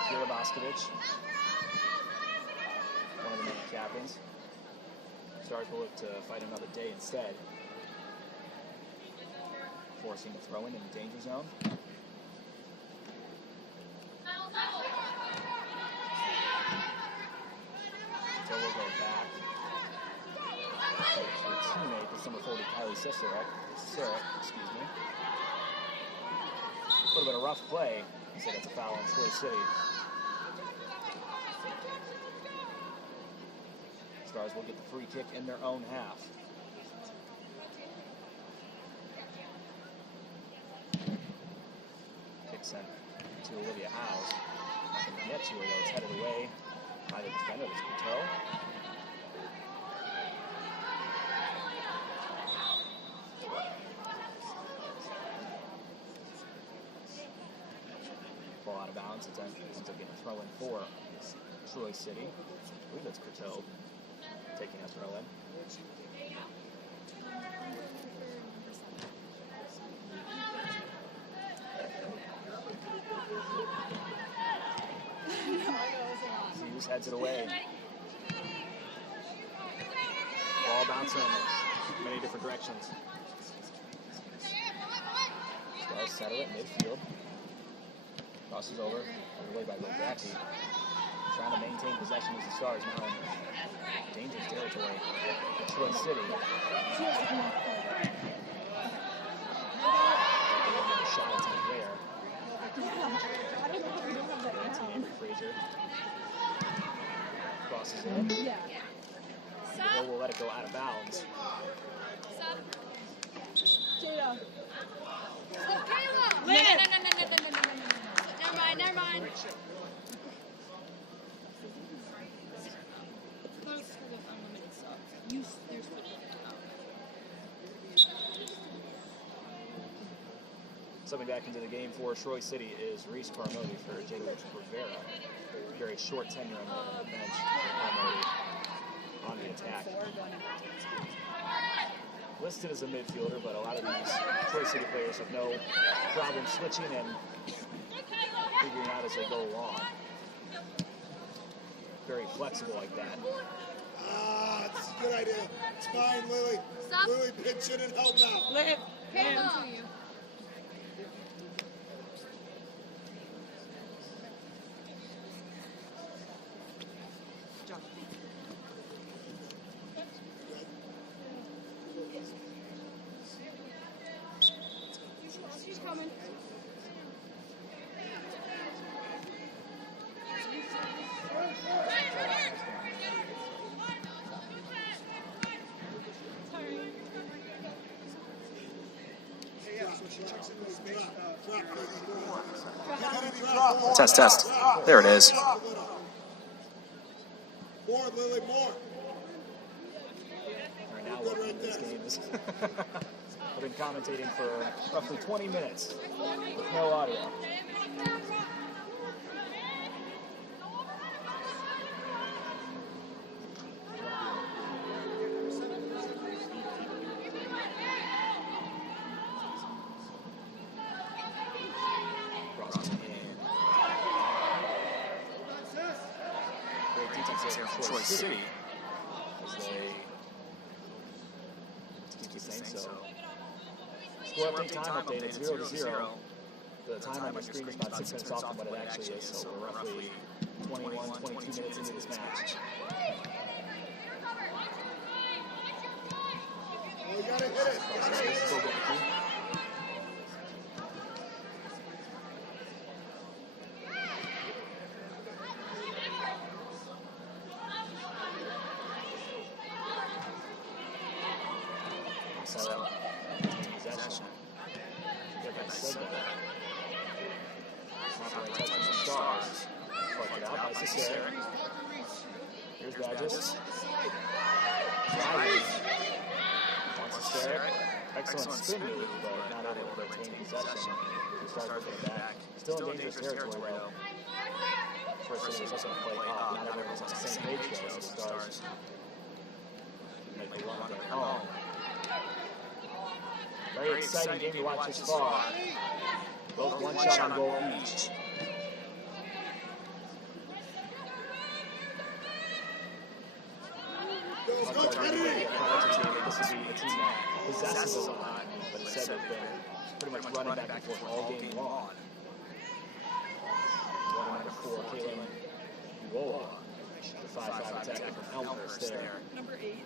Kira Boskovich. One of the many captains. Stars will look to fight another day instead. Forcing to throw in the danger zone. So we'll go back to her teammate, that's number 40, Kylie Sarek, excuse me. A little bit of rough play. So that's a foul on Troy City. Stars will get the free kick in their own half. Kick sent to Olivia Howes. Not going to get to her though. It's headed away by the defender, that's Coteau. Ball out of bounds. It's ends up getting a throw in for Troy City. I believe that's Coteau taking a throw in. Hughes heads it away. Ball bouncing in many different directions. Stars settle it midfield. Crosses over, away by Bogacki. Trying to maintain possession as the Stars now in dangerous territory. Detroit City. pressure. Crosses in. Yeah. Hill will let it go out of bounds. Jada. No. Never mind. Coming back into the game for Troy City is Reese Carmody for Jacob Rivera. Very short tenure on the bench for Carmody on the attack. Listed as a midfielder, but a lot of these Troy City players have no problem switching and figuring out as they go along. Very flexible like that. Ah, it's a good idea. It's fine, Lily. Stop. Lily, pitch in and help now. Live. Kayla. She's coming. Test, test. There it is. More, Lily, more. Right now, welcome to this game. I've been commentating for roughly 20 minutes with no audio. Troy City. As they keep the same, so score update time updated 0-0. The time on your screen is about 6 minutes off from what it actually is, so we're roughly 21, 22 minutes into this match. Oh, you gotta hit it. Still getting through. Possession. If I said that, not the right touch from the Stars. Plucked it out by Cesare. Here's Badges. Riley. Wants Cesare. Excellent spin move, but not able to retain possession. The Stars looking back. Still in dangerous territory, though. First thing is just going to play off. Not everyone's on the same page, though, so the Stars make the run get home. Very exciting game to watch this far. Both one shot on goal each. This would be a team that possesses a lot, but instead they've been pretty much running back and forth all game long. Running number 4, Caitlin Uola, the 5'5" attacker from Elmhurst there. Number 8.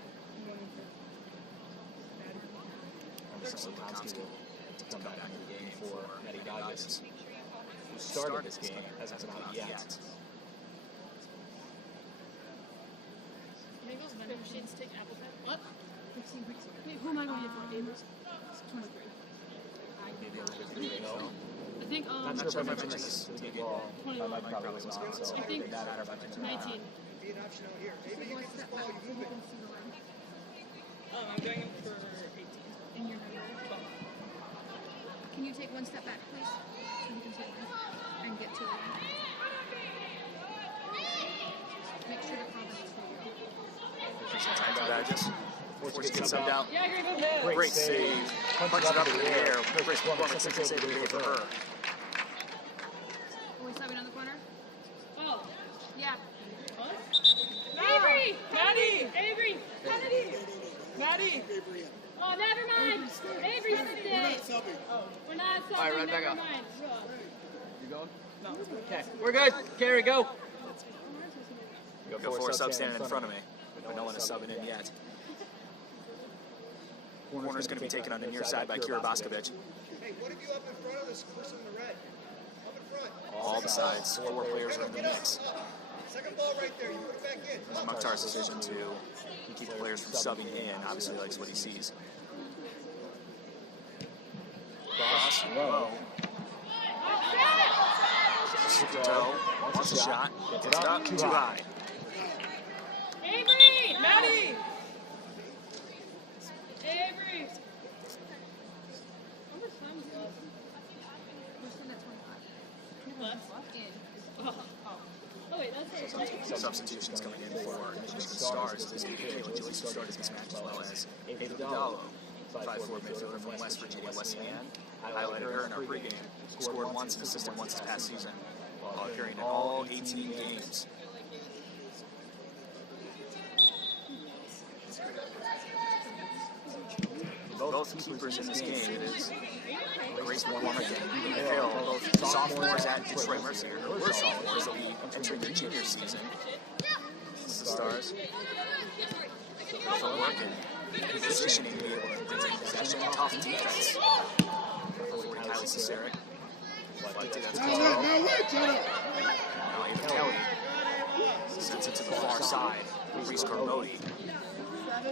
Slikonski will come back into the game for Maddie Douglas, who started this game, hasn't come out yet. Make those vending machines take apple pie. What? 15 weeks ago. Wait, who am I going to for? Abrams? 23. Maybe a little bit through the go. I think, Not sure if I mentioned this to the ball. My mic probably was on, so I it think didn't matter if I mentioned it. 19. Be an option out here. Maybe you get this ball, you move it. I'm going in for 18. And you're number 12. Can you take one step back, please? So you can take one and get to it. Make sure the comment is for you. Some time for Badges. Force gets subbed out. Yeah, great move there. Great save. Punch it up in the air. Chris McCormick, second save of the day for her. Are we subbing on the corner? Oh. Yeah. What? Avery! Maddie! Avery! Kennedy! Maddie! Oh, never mind! Avery's today! We're not subbing, All right, right back never up. mind. You going? No. Okay, we're good. Carrie, go. We Got 4 subs standing in front of me, but no one is subbing in yet. Corner's going to be taken on the near side by Kira Boskovic. Hey, what have you up in front of this person in the red? Up in front. All the sides, 4 players are in the mix. Second ball right there. You put it back in. It's Mukhtar's decision to keep the players from subbing in. Obviously, he likes what he sees. Cross, low. Super toe, wants a shot, gets it up, too high. Avery! Maddie! Avery! How much time is left? We're sitting at 25. Left? Oh wait, that's right. Substitutions coming in for Michigan Stars. This game, Kayla Gillies started this match, as well as Ava Vidallo, 5'4" midfielder from West Virginia, Wesleyan. Highlighted her in our pregame. Scored once and assisted once this past season, while appearing in all 18 games. Both keepers in this game, it is Grace McCormick and Hill, both sophomores at Detroit Mercy, or were sophomores. They'll be entering their junior season. This is the Stars. Good work and positioning to be able to take possession. Tough defense. Over Kylie Cesaric. That's Now Ava Kelly sends it to the far side. Reese Carmody.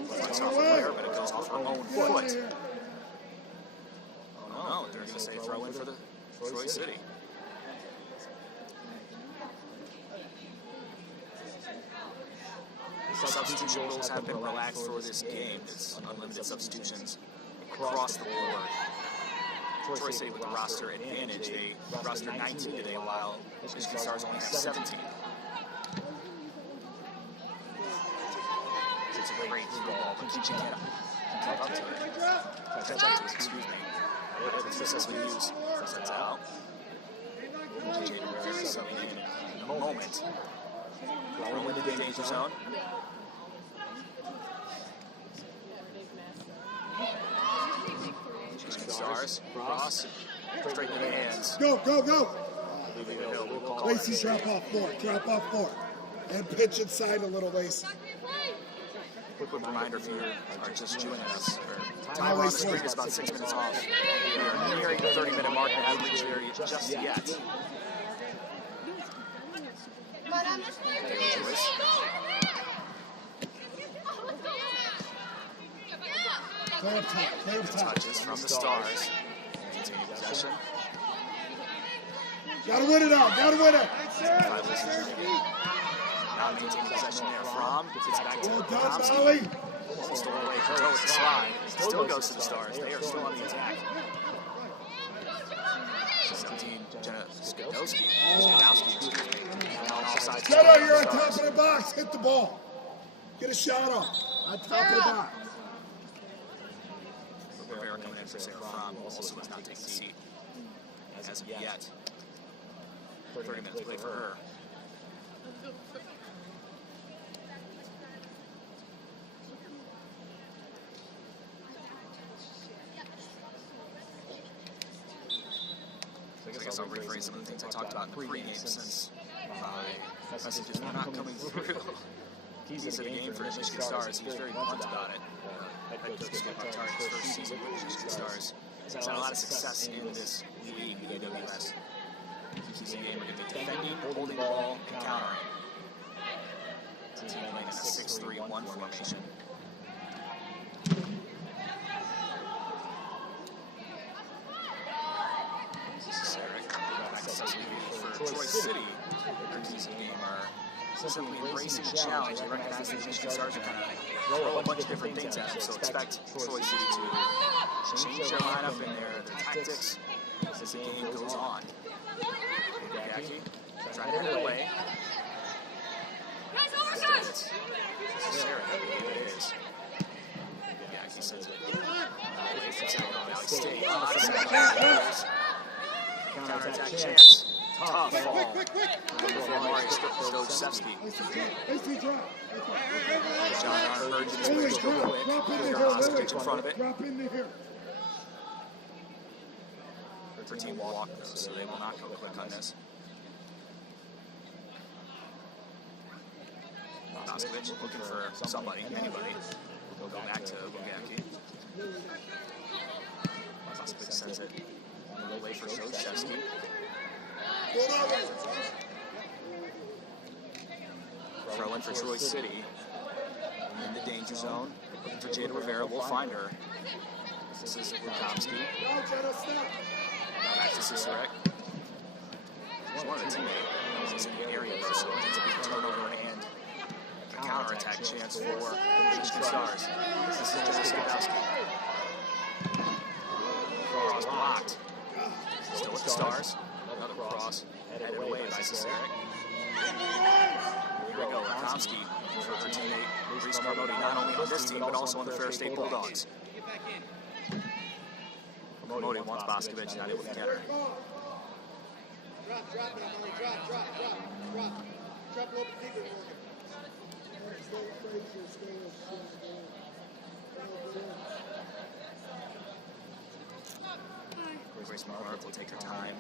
Flies off a player, but it goes off her own foot. Oh no, they're going to say throw in for the Troy City. The substitution rules have been relaxed for this game. It's unlimited substitutions across the board. Troy City with the roster advantage. They roster 19 today, while Michigan Stars only have 17. It's a great ball, but you can't keep up to it. Catch up to it, excuse me. It's just as we use. Sets out. Jaden Rivers subbing in a moment. Throw into the danger zone. Stars, cross, straight in the hands. Go, go, go! Lacey, drop off 4. And pitch inside a little, Lacey. Quick reminder if you are just joining us. Time on the screen is about 6 minutes off. We are nearing the 30-minute mark and haven't reached there just yet. Taylor Joyce. Touches from the Stars. Continue possession. Gotta win it out, gotta win it! Now maintaining possession there from. Gets back to Well done, Tomsky. Molly! Almost all the way to the slide. Still goes to the Stars. They are still on the attack. 17, Jenna Skadowski. Jenna, you're on top of the box. Hit the ball. Get a shot off. On top of the box. Rivera coming in for Sarah Fromm, also has not taken a seat as of yet. 30 minutes play for her. I guess I'll rephrase some of the things I talked about in the pregame, since my messages were not coming through. Keys of the game for Michigan Stars. He was very blunt about it. Head coach Scott Mukhtar's first season with Michigan Stars. He's had a lot of success in this league, the AWS. Keys of the game are going to be defending, holding the ball, and countering. Team playing in a 6-3-1 formation. Troy City, their keys of the game are simply embracing the challenge. They recognize that Michigan Stars are going to throw a bunch of different things at them, so expect Troy City to change their lineup and their tactics as the game goes on. Gaki trying to get away. Sarah, I believe it is. Gaki sends it away from Valley State. Counterattack chance. Tough ball. Stojcevski. John Arnold urged his players to go quick. Ostovic in front of it. Their team will walk though, so they will not go quick on this. Ostovic looking for somebody, anybody. We'll go back to Bogacki. Ostovic sends it away for Stojcevski. Throw in for Troy City. In the danger zone. Looking for Jada Rivera. We'll find her. This is Lukomsky. Now back to Cicerek. She's one of the teammates. This is an area there, so it's a big turnover and a counterattack chance for Michigan Stars. This is Skidowski. Cross blocked. Still with the Stars. Another cross. Headed away by Cicerek. Here we go. Lukomsky for her teammate, Reese Marmody, not only on this team, but also on the Ferris State Bulldogs. Marmody wants Boscovich, not able to get her. Drop, Emily, drop. Drop a little bit deeper. Grace Mark will take her time.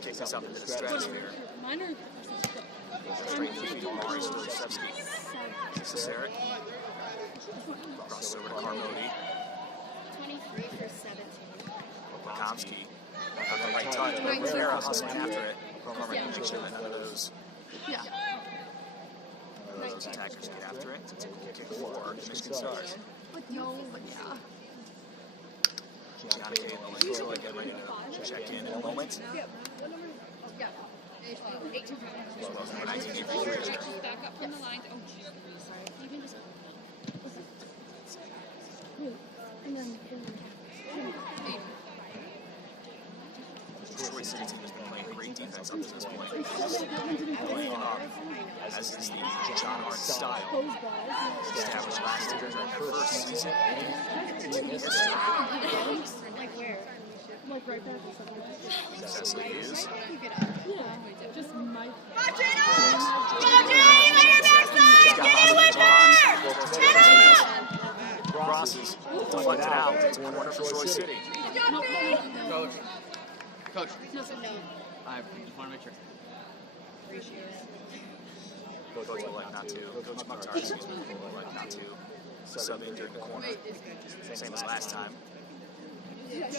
Kicks us up into the stratosphere. Minor. Straight to the feet of Mari Stojcevski. Cicerek. Crosses over to Carmody. 23 for 17. Lukomsky. Got the right touch, but Rivera hustling after it. Carmody makes sure that none of those attackers get after it. It's a cool kick for Michigan Stars. Gianna Kay and Lorenzo get ready to check in a moment. Well, 1983. Back up from the line. Oh, jeez. Sorry. You can just. Troy City team has been playing great defense up to this point. Playing up, as is the John Hart style. Established last year during their first season. Like where? Like right back or something. Cecily Hughes. Yeah, just my. Crosses deflected out. It's a corner for Troy City. Coach. No. I just want to make sure. Coach will elect not to. Coach Mukhtar, excuse me, will elect not to sub in during the corner. Same as last time. It's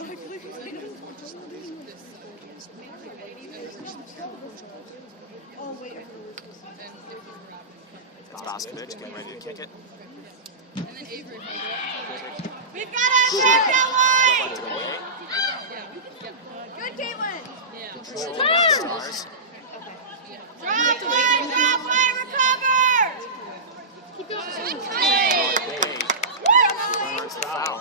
Boscovich getting ready to kick it. We've got to check that line! Good, Caitlin! Stars. Drop, play, recover! Keep going. It's the foul.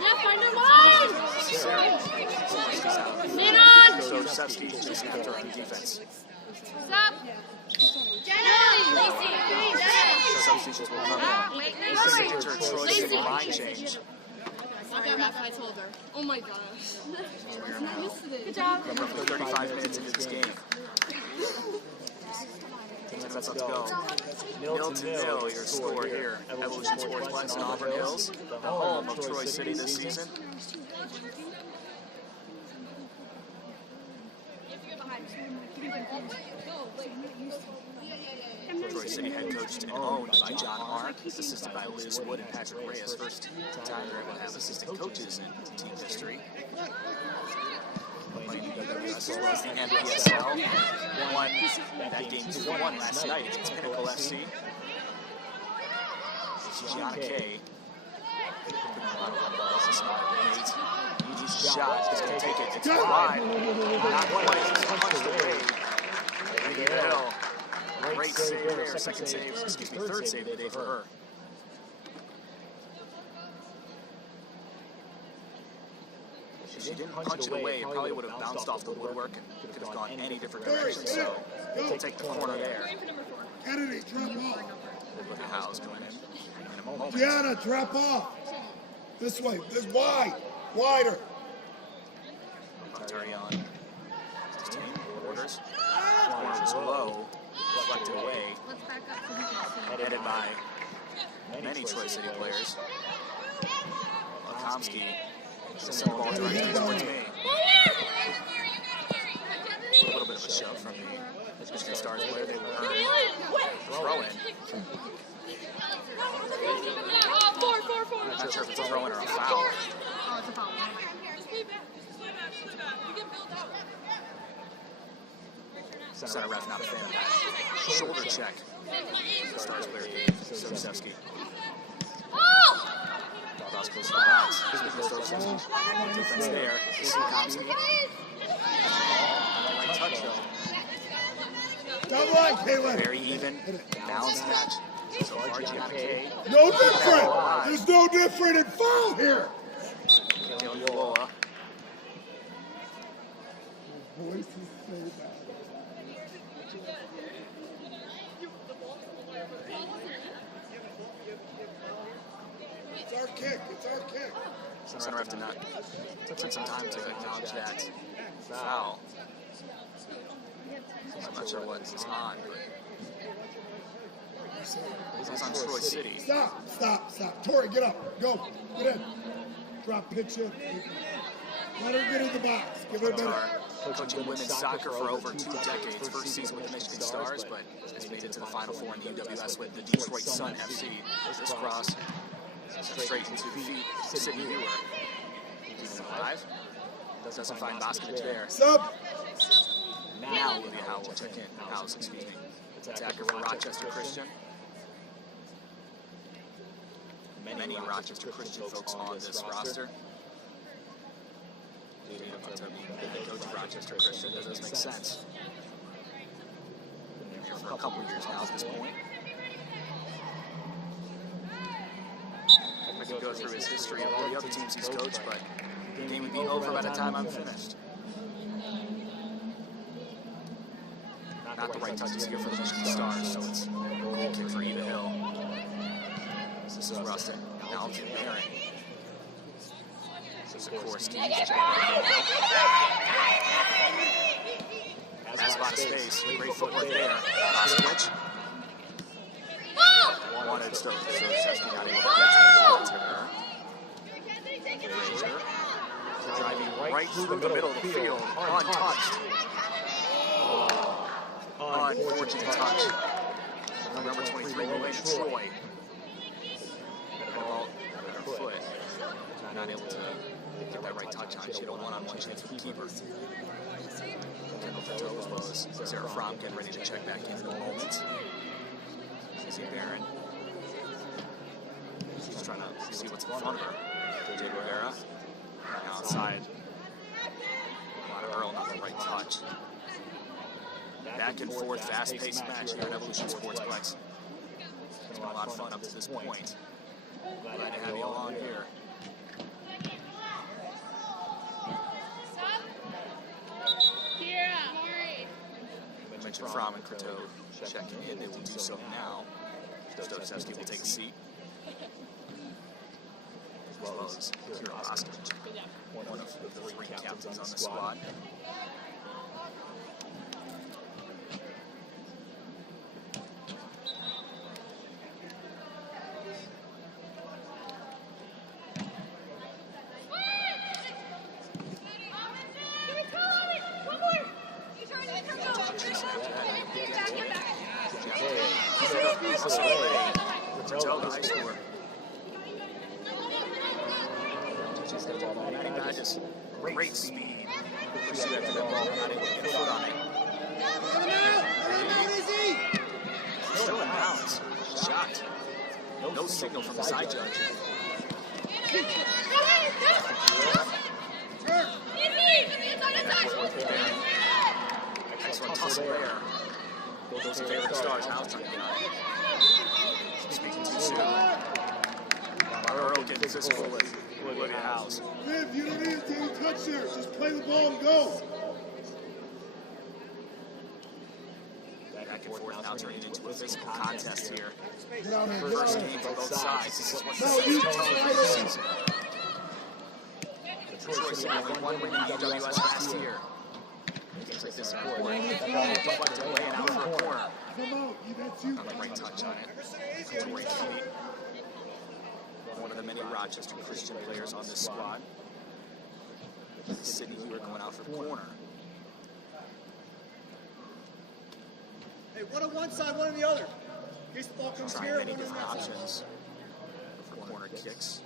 Yeah, find her line! Lean on! Stojcevski just after on defense. Stop! Jenna! Lacey! Substitutions will come in. Signature Troy City line change. Okay, I told her. Oh my gosh. Good job. We're roughly 35 minutes into this game. 10 minutes left to go. 0-0 your score here. Evolution Sportsplex in Auburn Hills, the home of Troy City this season. Troy City head coached and owned by John Hart, assisted by Liz Wood and Patrick Reyes. First time they're able to have assistant coaches in team history. Playing the WWS as well as the NWSL. Won that game 2-1 last night against Pinnacle FC. Gianna Kay. Easy shot. He's going to take it. It's wide. Not quite. He's punched away. Hill. Great save there. Second save. Excuse me, third save of the day for her. If she didn't punch it away, it probably would have bounced off the woodwork and could have gone any different direction. So we'll take the corner there. Kennedy, drop off. Look at Howes going in a moment. Gianna, drop off. This way. This wide. Wider. Tarion. 16 orders. Corner was low. Deflected away. Let's back up so we can see. Headed by many Troy City players. Lukomsky. Sends the ball directly towards me. A little bit of a shove from the Michigan Stars player. They were throwing. I'm not sure if it's a throw-in or a foul. Oh, it's a foul. Center ref not a fan of that. Shoulder check. Stars player Sosevsky. Cross close to the box. Defense there. Sosevsky. Right touch though. Down line, Caitlin. Very even, balanced match. So far, GMK. No different. There's no different in foul here. Dylan Loa. Voice is so bad. It's our kick. It's our kick. Center ref did not took some time to acknowledge that foul. I'm not sure what it's on, but it's on Troy City. Stop. Tori, get up. Go. Get in. Drop, pitch in. Let her get in the box. Give her a minute. Coaching women's soccer for over 2 decades. First season with the Michigan Stars, but has made it to the Final Four in the UWS with the Detroit Sun FC. This cross straight into the feet. Sydney Hewer. Keeping alive. Doesn't find Boscovich there. Sub. Now Olivia Howe will check in. House, excuse me. Attacker for Rochester Christian. Many Rochester Christian folks on this roster. Leading up to being the coach of Rochester Christian, that does make sense. Been here for a couple years now at this point. I could go through his history of all the other teams he's coached, but the game would be over by the time I'm finished. Not the right touches here for the Michigan Stars, so it's a goal kick for Eva Hill. This is Rustin. Now to Barron. Sikorsky. Has a lot of space. Great footwork there. Boscovich. Wanted to start with Sosevsky, not able to get to her. Frazier. Driving right through the middle of the field. Untouched. Unfortunate touch. Number 23, Melania Troy. Ball at her foot. Not able to get that right touch on. She had a one-on-one chance with the keeper. Kendall Fateau as well as Sarah Fromm getting ready to check back in for a moment. Casey Barron. She's trying to see what's in front of her. Jay Rivera. Now outside. Earl, not the right touch. Back and forth, fast-paced match here at Evolution Sportsplex. It's been a lot of fun up to this point. Glad to have you along here. I mentioned Fromm and Croteau checking in. They will do so now. Sosevsky will take a seat. As well as Kira Boscovich, one of the 3 captains on the squad. Great speed. Pursuit after that ball, not able to get a foot on it. Still in bounds. Shot. No signal from the side judge. Excellent tussle there. Those favorite stars now trying to get on it. Speaking too soon. Earl getting physical with Olivia House. Viv, you don't need to take a touch here. Just play the ball and go. Back and forth now turning into a physical contest here. Get out here. First game for both sides. This is what No, this you is telling us this season. Detroit City only one win in the UWS last year. Games like this are important. But they're laying out for a corner. Come out. That's you. Not the right touch on it. Tori Kennedy. One of the many Rochester Christian players on this squad. Sydney Hewer going out for the corner. Hey, one on one side, one on the other. In case the ball comes Trying here, many one on different that side. options for corner kicks.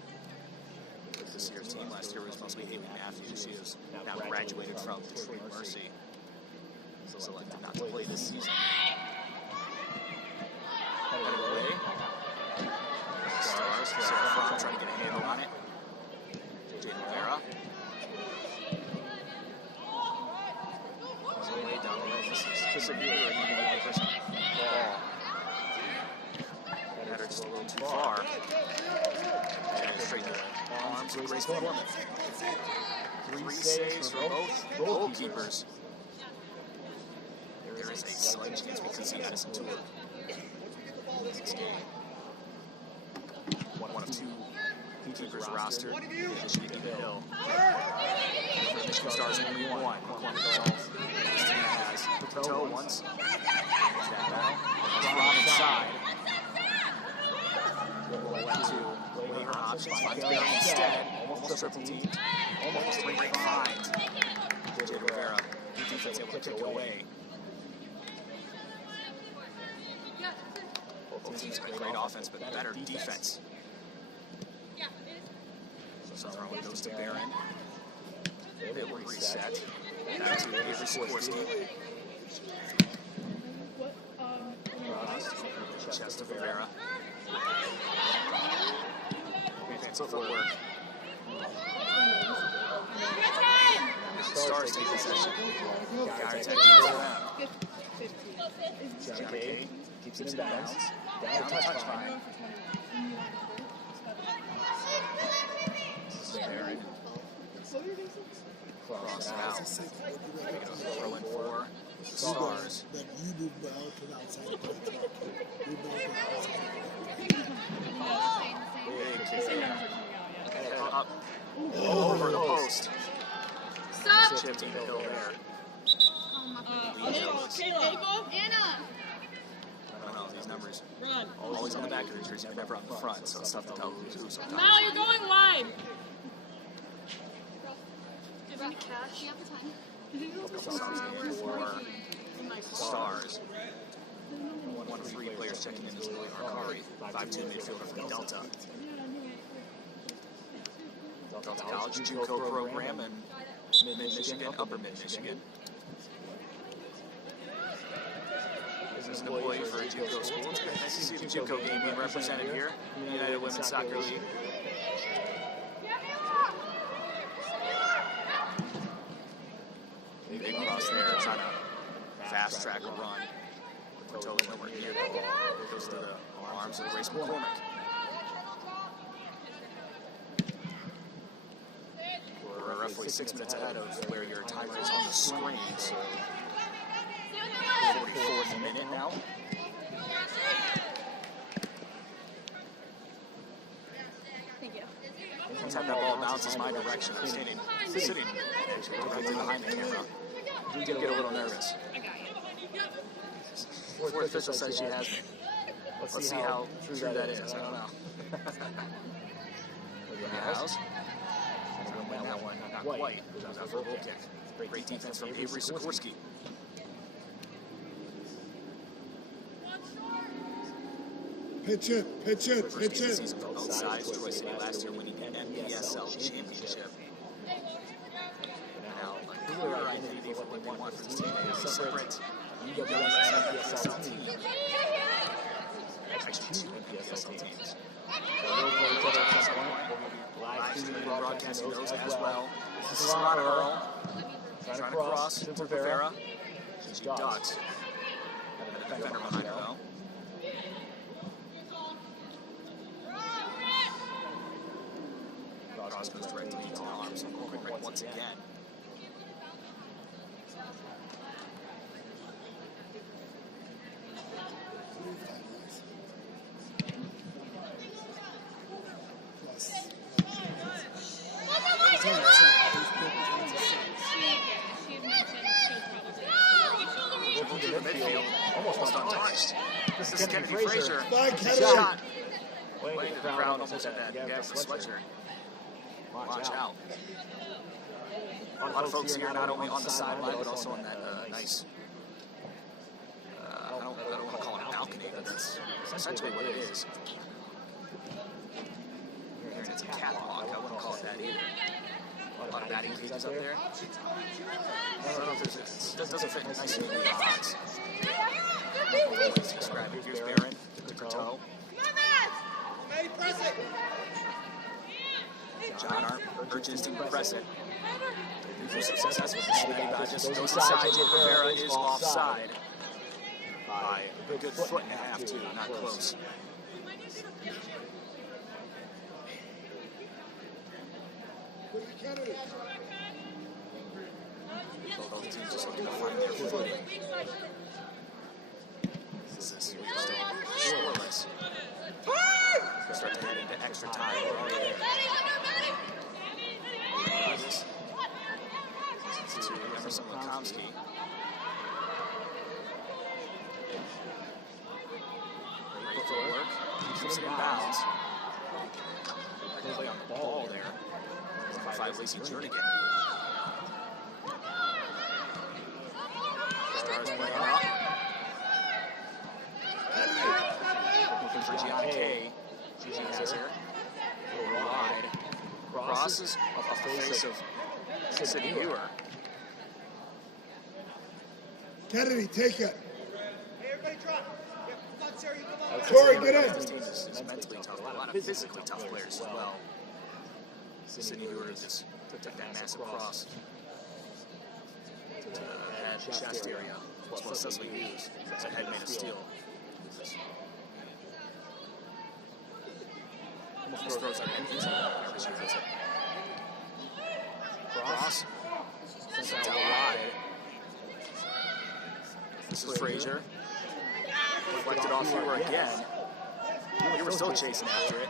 This year's team last year was mostly Amy Matthews. She is now now graduated from Detroit Mercy. Selected not to play this season. Headed away. Stars, Sarah Fromm trying to get a handle on it. Jaden Vera. Way down the way. This is a really good person. Header just a little too far. And straight to the arms of Grace Foreman. 3 saves for both goalkeepers. There is a slight chance we could see Addison Tour this game. One of 2 keepers rostered. Michigan Hill. For Michigan Stars only 1. This team has Pateau once. From inside. We'll have to weigh her options. Finds Barry instead. Almost triple teamed. Almost break finds. JJ Rivera. Defense able to kick it away. Both teams have great offense, but better defense. So throw it goes to Barron. It will reset. Back to Avery Sikorsky. Chest to Rivera. Great footwork. Stars take possession. Guy taking it around. Jackie keeps it in bounds. Down to touchline. Barron. Cross it out. Throw in 4. Stars. Then you move well to the outside of the play. You move Big kick there. Up. Over the post. Stop! Chipped in the hill there. Anna! I don't know, these numbers always on the back of the jersey, never on the front, so it's tough to tell who's who sometimes. Now you're going wide! Do you have any cash? Do you have the time? For Stars. 1 of 3 players checking in this morning. Arcari, 5'2" midfielder from Delta. Delta College JUCO program in Mid-Michigan, Upper Mid-Michigan. This is an employee for a JUCO school. It's nice to see the JUCO game being represented here. United Women's Soccer League. Big cross there, trying to fast track a run. Totally nowhere near the ball. It goes to the arms of Grace McCormick. We're roughly 6 minutes ahead of where your timer is on the screen. So 44th minute now. Thank you. Anytime that ball bounces my direction, I'm sitting directly behind the camera. We do get a little nervous. Fourth official says she has me. Let's see how true that is. I don't know. House. Trying to win that one. Not quite. It was a verbal kick. Great defense from Avery Sikorsky. Pitch it, pitch it, pitch it. Season from both sides. Troy City last year winning the NPSL championship. Now, a clear identity for what they want for this team. They have a separate NPSL team. Actually, 2 NPSL teams. Live streaming broadcasting those as well. This is Serrano Earl. Trying to cross to Rivera. She ducks. And a defender behind her, though. Cross goes directly into the arms of McCormick once again. Almost untouched. This is Kennedy Frazier. Shot. Playing the crowd almost at that Gavin sweatshirt. Watch out. A lot of folks here not only on the sideline, but also on that nice, I don't want to call it a balcony, but that's essentially what it is. Here it's a catwalk. I wouldn't call it that either. a lot of batting cages up there. I don't know if it doesn't fit nicely in the odds. Ways to describe it. Here's Barron to Coteau. John Arndt urges to press it. He's successful with the Schneider. Just goes inside. Rivera is offside by a good foot and a half, too. Not close. Both teams just looking to find their footing. This is still scoreless. Start to head into extra time. We're already there. To Emerson Lakomsky. Great footwork. Keeps it in bounds. Play on the ball there. Five Lacey Jernigan. Stars playing up. Looking for Gianna Kay. She has her. Wide. Crosses off the face of Sydney Muir. Kennedy, take it. Hey, everybody drop. Corey, get in. This team is mentally tough. A lot of physically tough players as well. Sydney Muir just took that massive cross to the head, chest area. That's what Cecily Hughes. It's a head made of steel. Almost throws like an inch whenever she hits it. Cross. Sent out wide. This is Frazier. Deflected off through her again. You were still chasing after it.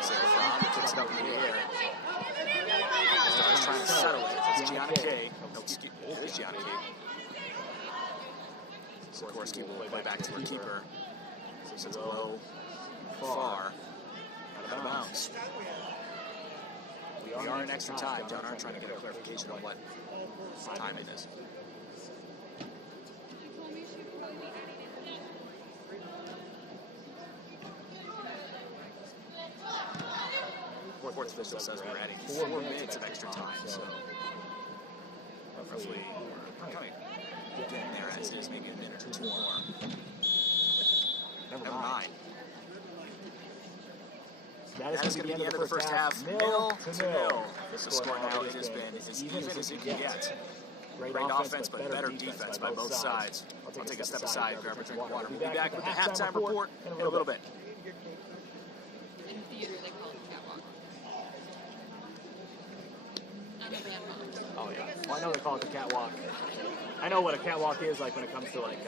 Sarah Fromm kicks it up in the air. Stars trying to settle it. It's Gianna Kay. No, excuse me. It is Gianna Kay. Sikorsky will play back to her keeper. This is low, far, out of bounds. We are in extra time. John Arndt trying to get a clarification on what time it is. Fourth official says we're adding 4 minutes of extra time, so roughly we're coming getting there as is, maybe a minute or 2 more. Never mind. That is going to be the end of the first half. 0-0. The score now it has been as even as it can get. Great offense, but better defense by both sides. I'll take a step aside, grab a drink of water. We'll be back with the halftime report in a little bit. In theater, they call it catwalk. On the bandbox. Oh yeah. Well, I know they call it the catwalk. I know what a catwalk is like when it comes to like.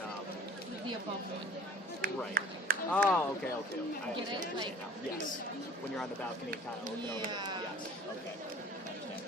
The above one. Right. Oh, okay. I Get understand it? what you're Like- saying now. Yes. When you're on the balcony, kind of looking over. Yeah. Yes. Okay. I understand.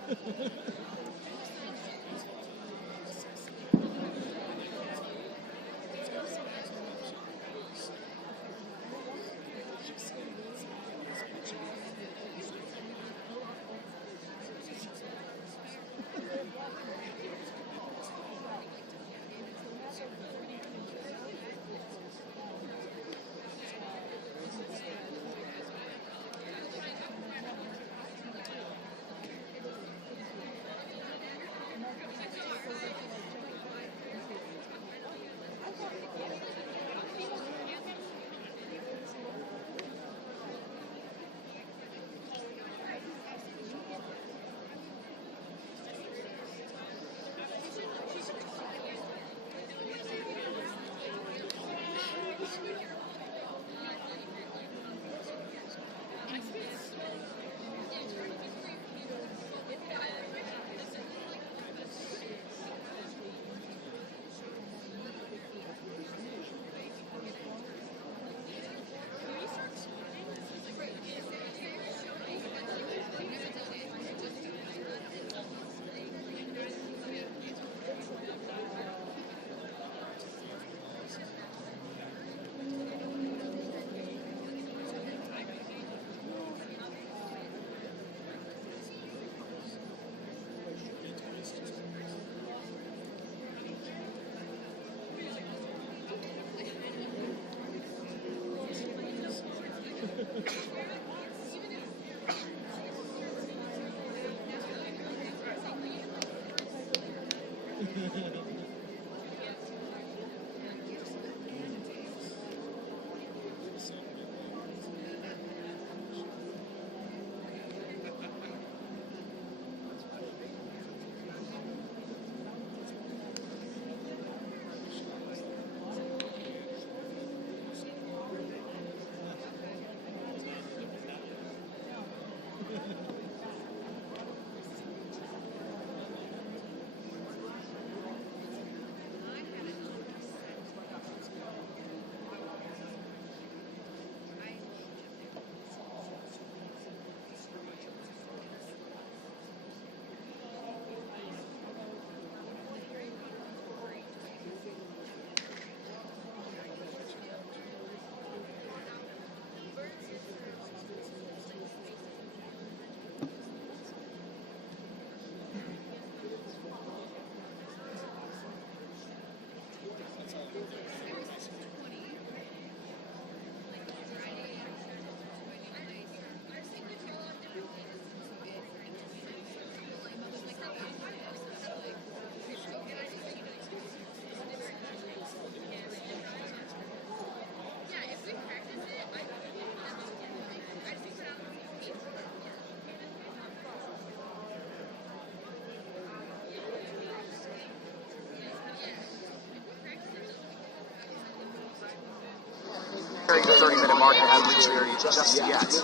The 30-minute mark hasn't reached there just yet.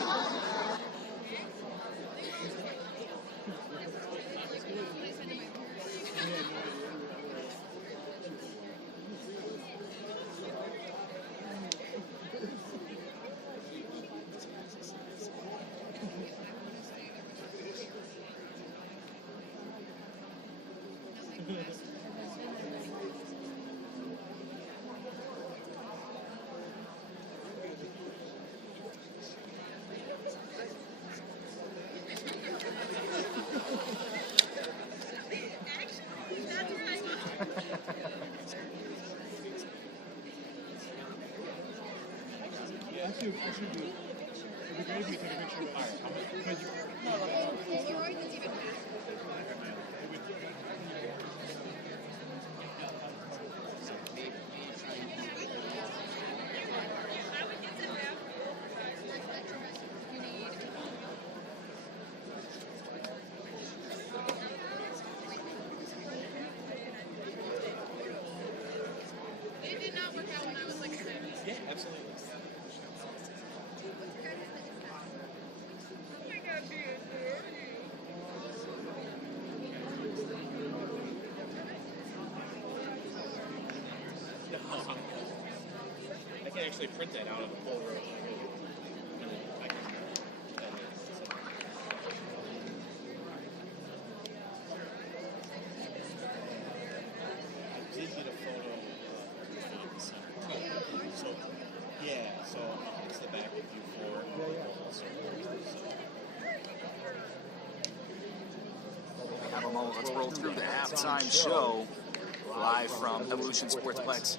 Actually, it'd be great if we took a picture of it. Because you, It did not work out when I was like 7. Yeah, absolutely. Oh my god, dude, where are you? I can actually print that out of the whole row. I can, now let's roll through the halftime show live from Evolution Sportsplex.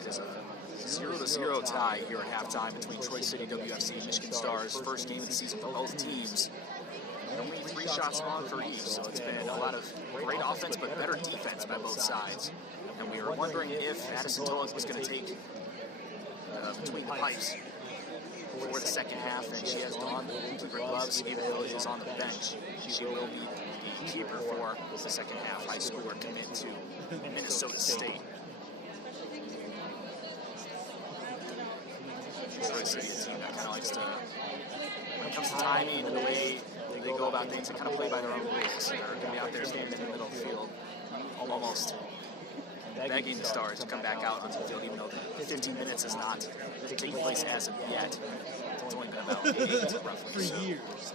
It is a 0-0 tie here at halftime between Troy City WFC and Michigan Stars. First game of the season for both teams. Only 3 shots on for each, so it's been a lot of great offense but better defense by both sides. And we were wondering if Addison Tulloch was going to take between the pipes for the second half, and she has donned the keeper gloves, even though she is on the bench. She will be the keeper for the second half. High schooler commit to Minnesota State. Troy City, a team that kind of likes to, when it comes to timing and the way they go about things, they kind of play by their own rules. They're going to be out there standing in the middle of the field, almost begging the Stars to come back out onto the field, even though the 15 minutes is not taking place as of yet. It's only been about 8 roughly. 3 years.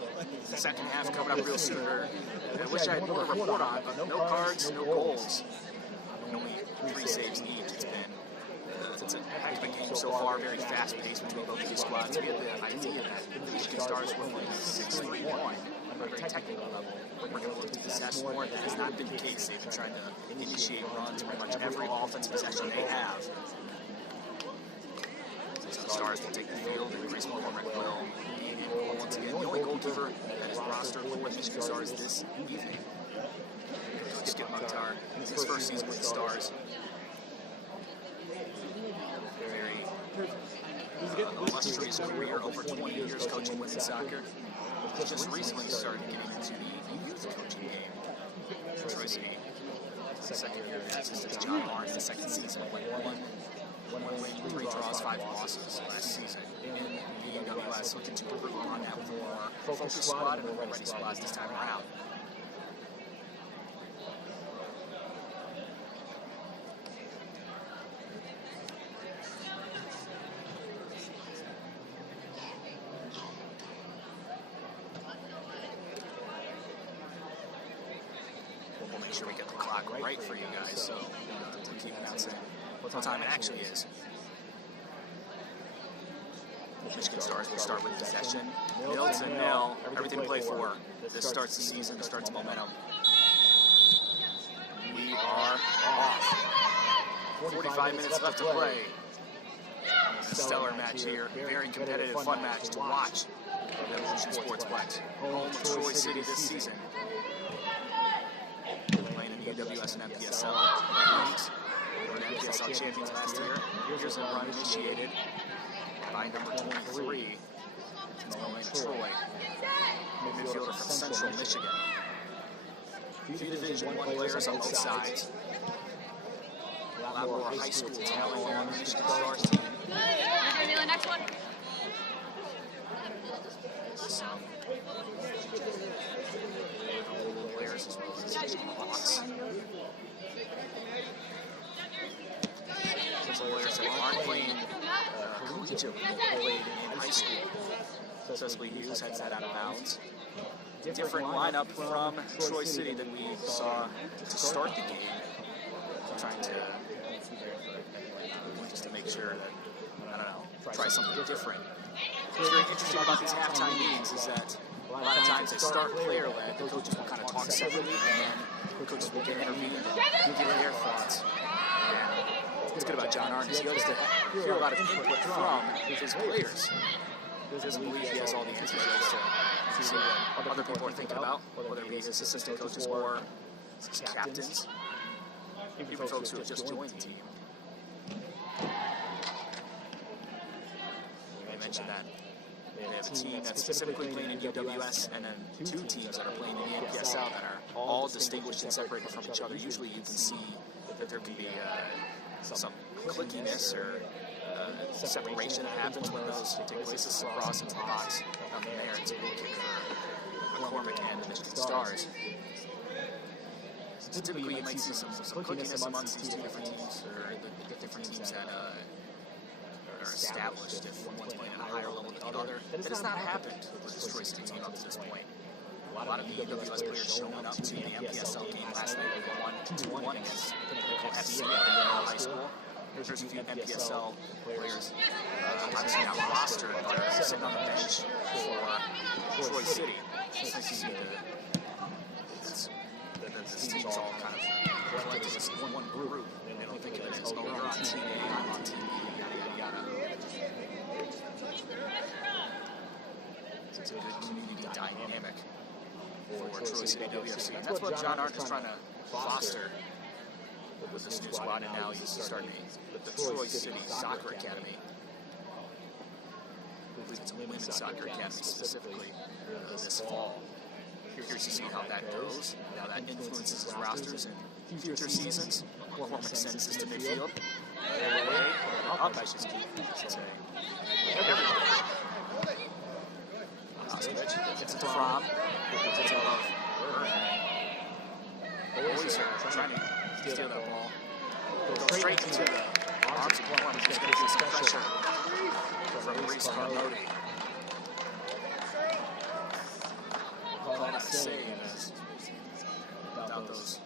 The second half coming up real soon. I wish I had more to report on, but no cards, no goals, and only 3 saves each. It's a heck of a game so far, very fast-paced between both of these squads. We had the idea that the Michigan Stars were playing 6-3-1 on a very technical level. We're going to look to possess more. That has not been the case. They've been trying to initiate runs pretty much every offensive possession they have. So the Stars will take the field, and Grace McCormick will be once again the only goalkeeper that is rostered for the Michigan Stars this evening. Skip Mukhtar, his first season with the Stars. Very illustrious career, over 20 years coaching women's soccer. Just recently started getting into the youth coaching game for Troy City. Second year assistant John Barnes, the second season, went 1 win, 3 draws, 5 losses last season in the EWS, looking to improve on that more focused squad and more ready squads this time around. We'll make sure we get the clock right for you guys, so to keep announcing what time it actually is. Michigan Stars will start with possession. It's a nil. Everything to play for. This starts the season. This starts momentum. We are off. 45 minutes left to play. A stellar match here. Very competitive, fun match to watch. Evolution Sportsplex, home of Troy City this season. Playing in the UWS and MPSL leagues. They were MPSL champions last year. Here's a run initiated by number 23. It's Melanie Troy, midfielder from Central Michigan. Few Division I players on both sides. A lot more high school talent on the Michigan Stars team. The next one. Some players as well as Michigan Hawks. Some players that aren't playing collegiate, played in high school. Cecily Hughes heads that out of bounds. Different lineup from Troy City than we saw to start the game. Trying to just to make sure that, I don't know, try something different. What's very interesting about these halftime meetings is that a lot of times they start player-led, the coaches will kind of talk separately, and then the coaches will get intervened and give their thoughts. And what's good about John Arnes, he likes to hear a lot of input from his players. He doesn't believe he has all the answers to see what other people are thinking about, whether it be his assistant coaches or his captains, even folks who have just joined the team. I mentioned that they have a team that's specifically playing in UWS and then 2 teams that are playing in the MPSL that are all distinguished and separated from each other. Usually you can see that there can be some clickiness or separation that happens when those take places across into the box. From there, it's a goal kick for McCormick and the Michigan Stars. So typically you might see some clickiness amongst these 2 different teams, or the different teams that are established if one's playing at a higher level than the other. That has not happened with this Troy City team up to this point. A lot of the UWS players showing up to the MPSL game last night. They won 2-1 against FC at high school. There's a few MPSL players obviously not rostered, but are sitting on the bench for Troy City. It's nice to see that because this team's all kind of collected as one group. They don't think of it as, oh, you're on team A, I'm on team B, yada, yada, yada. It's a good community dynamic for Troy City WFC. And that's what John Arndt is trying to foster with this new squad, and now he's starting the Troy City Soccer Academy. I believe it's a women's soccer academy specifically this fall. Curious to see how that goes, how that influences his rosters in future seasons. Performance senses to midfield. Up, I should say. Everybody. Oskovich, it's Fromm. It's above. Boys are trying to steal that ball. Go straight into the arms of Columbus. He's going to get some pressure from Reese Carmody. Call that a save without those.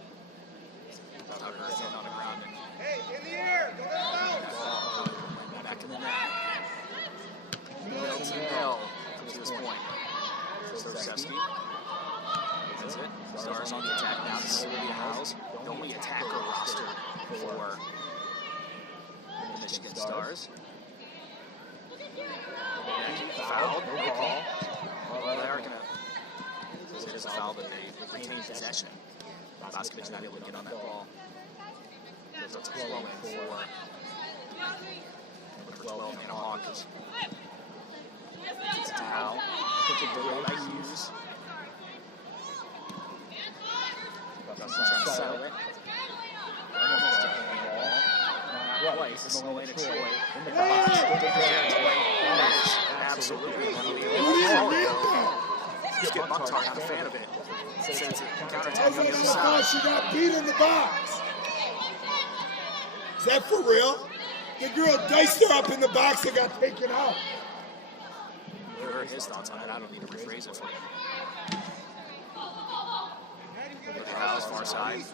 Without her getting on the ground. Hey, in the air! Go! Back in the net. Milton Bell to this point. Sorceski. That's it. Stars on the attack now. This is Olivia Howes, the only attacker roster for the Michigan Stars. Fouled, no call. Well, they are going to say there's a foul, but they retain possession. Oskovich not able to get on that ball. So it's a throw-in for number 12, Anna Hawkins. It's Dow. Pitching delay by Hughes. Dustin trying to settle it. Almost taking the ball. Twice. This is Elena Troy in the box. That is absolutely unbelievable. Skip Mukhtar, not a fan of it. Says it's a counterattack on the other side. She got beat in the box. Is that for real? The girl diced her up in the box and got taken out. What are his thoughts on it? I don't need to rephrase it for you. Look at Howes, far side.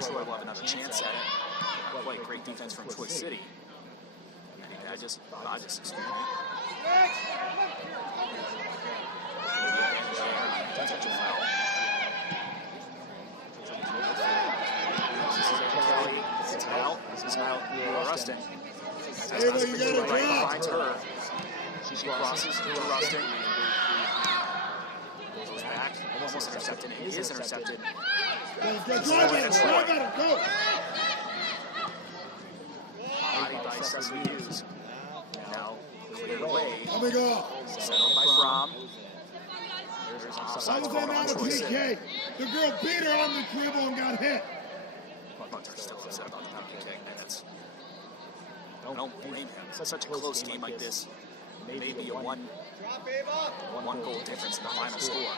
Troy will have another chance at it. Quite great defense from Troy City. Badges, excuse me. Potential foul. This is Hal. This is now Rustin. Finds her. She crosses to Rustin. Goes back. Almost intercepted. It is intercepted. Drive at him, go! Body by Cecily Hughes. Now cleared away. Settled by Fromm. There's an offside call on Troy City. The girl beat her on the dribble and got hit. Hunter's still upset about the penalty kick. Don't blame him. Such a close game like this. Maybe a one goal difference in the final score.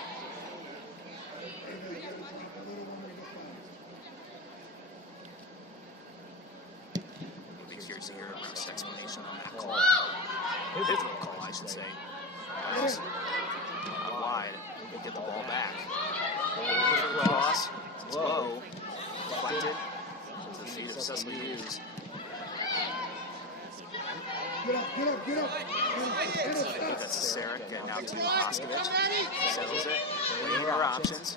Would be curious to hear a ref's explanation on that call. Pivotal call, I should say. Out wide, they get the ball back. Cross, it's low, deflected to the feet of Cecily Hughes. Get up. That's Sarek getting out to Oskovich. Settles it. Weighing our options.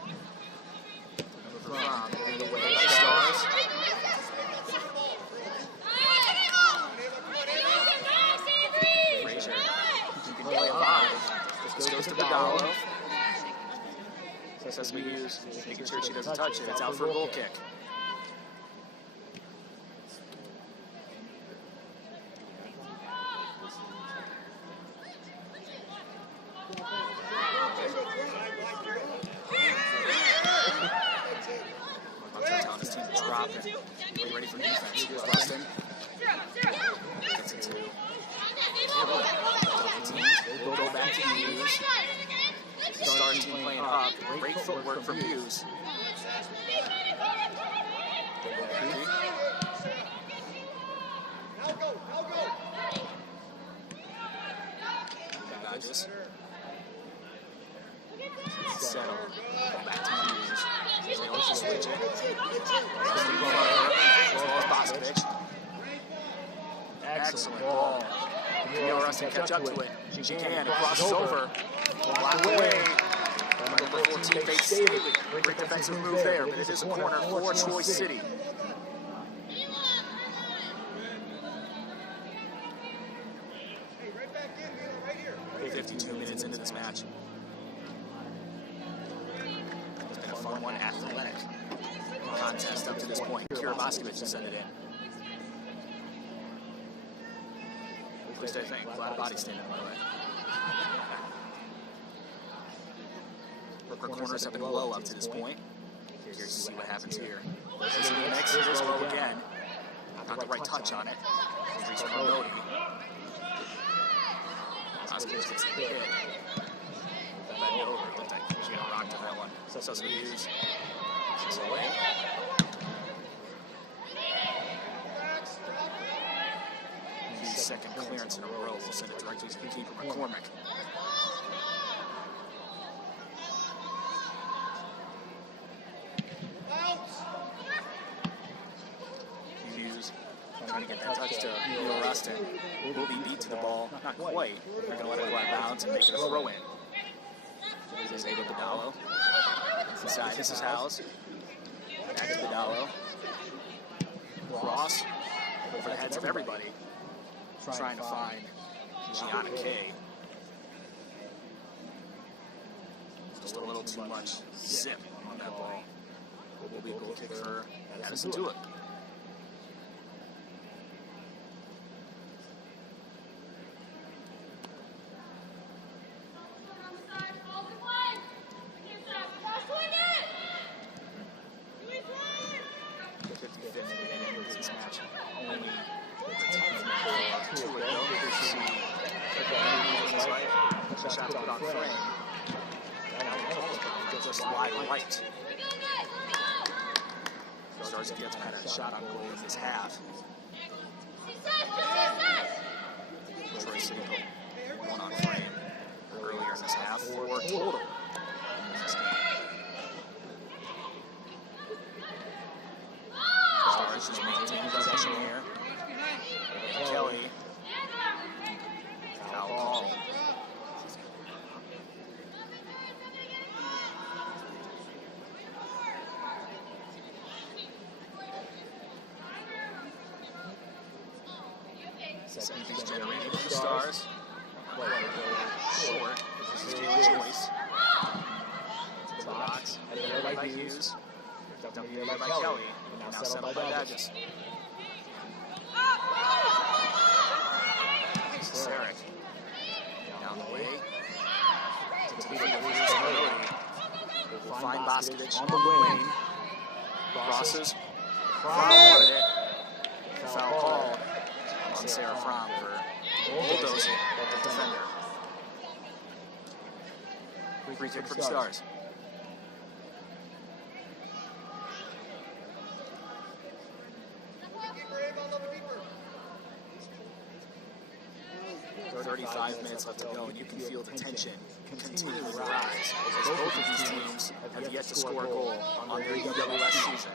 Number Fromm getting away by Stars. Frazier keeping play alive. This goes to Badalo. Cecily Hughes making sure she doesn't touch it. It's out for a goal kick. Telling his team to drop it. Get ready for defense. Here's Rustin. Gets it to We'll go back to Hughes. Stars team playing up. Great footwork from Hughes. Badges. Settle. Go back to Hughes. They also switch it. Excellent ball. Neil Rustin catch up to it. She can. It crosses over. Blocked away Number 14, Bates Staley. Great defensive move there, but it is a corner for Troy City. 52 minutes into this match. It's been a fun one, athletic contest up to this point. Kira Boscovich has sent it in. At least I think. A lot of body standing, by the way. Her corners have been low up to this point. Curious to see what happens here. This is Phoenix. Here's low again. Got the right touch on it. Reached Carmody. Boscovich gets the hit. Bend over. Looked like she got rocked on that one. Sussman Hughes. This is away. Second clearance in a row. We'll send it directly to the keeper, McCormick. Hughes trying to get that touch to Neil Rustin. Will be beat to the ball. Not quite. They're going to let it go out of bounds and make it a throw in. This is Ada Badalo. Inside, this is Howes. Back to Badalo. Cross over the heads of everybody. Trying to find Gianna Kay. Just a little too much zip on that ball. Will be a goal kick for Addison Tulip. Stars Fields had a shot on goal in this half. Troy City one on frame earlier in this half. 4 total. Stars just maintaining possession here. Kelly. Foul call. Second piece generated from the Stars. Short. This is Taylor Joyce. To the box. Headed by Hughes. Dumped here by Kelly. Now settled by Badges. This is Sarek. Down the way. To the feet of Hughes. Will find Boscovich on the wing. Crosses. Foul called on Sarah Fromm for bulldozing the defender. Free kick for the Stars. There are 35 minutes left to go, and you can feel the tension continue to rise as both of these teams have yet to score a goal on their UWS season.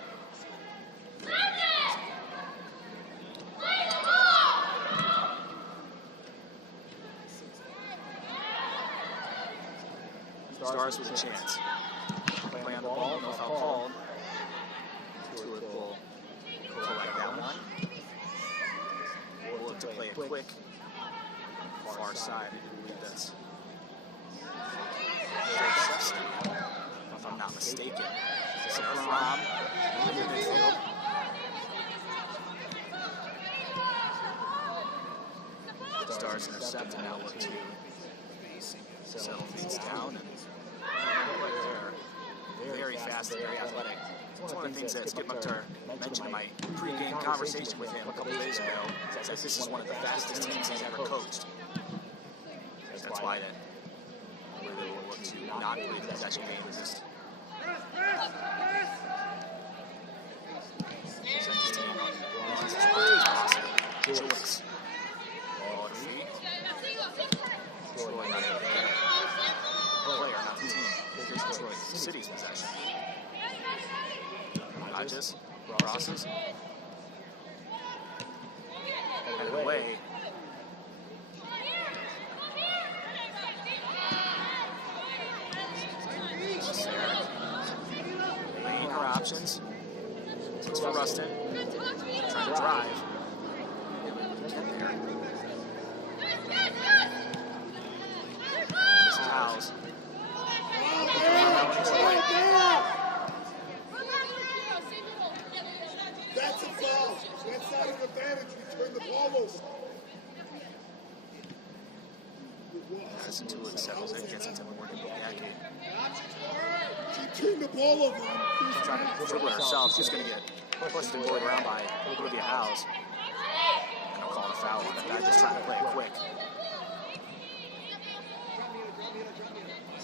Stars with a chance. Play on the ball, no foul called. Tulip will collect that one. We'll look to play it quick. Far side, I believe that's if I'm not mistaken. Sarah Fromm in the midfield. Stars intercept and now look to settle things down. They're very fast and very athletic. It's one of the things that Skip Mukhtar mentioned in my pre-game conversation with him a couple days ago, is that this is one of the fastest teams he's ever coached. That's why they will look to not play the possession game resist. Send his team on. Joyce. Ball at her feet. Troy not a player, not the team. Here's Troy City's possession. Hodges crosses. Headed away. Rustin. Trying to drive. Get there. This is Howes. That's a foul. That's not an advantage. We turn the ball over. Madison Tulick settles it, gets it to Morgan Bogacki. She turned the ball over. She's trying to dribble it herself. She's going to get pushed and bullied around by Olivia Howes. And I'm calling a foul on it. Back just trying to play it quick.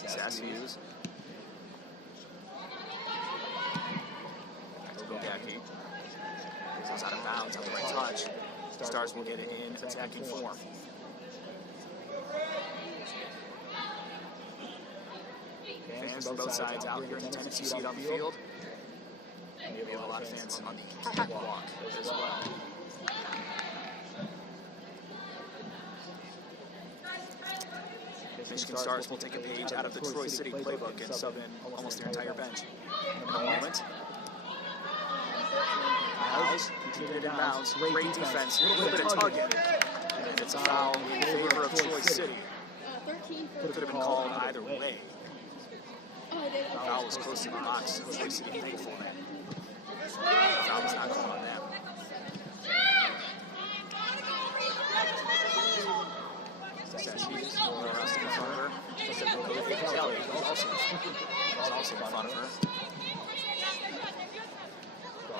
Sassy Hughes. Back to Bogacki. Goes out of bounds on the right touch. Stars will get it in attacking form. Fans from both sides out here in attendance. You see it on the field. And we have a lot of fans on the catwalk as well. Michigan Stars will take a page out of the Troy City playbook and sub in almost their entire bench. In a moment. Howes, keeping it in bounds. Great defense, a little bit of tugging. And it's a foul in favor of Troy City. Could have been called either way. The foul was close to the box, so Troy City thankful that the foul was not called on them. Sassy's Rustin in front of her. Kelly was also in front of her.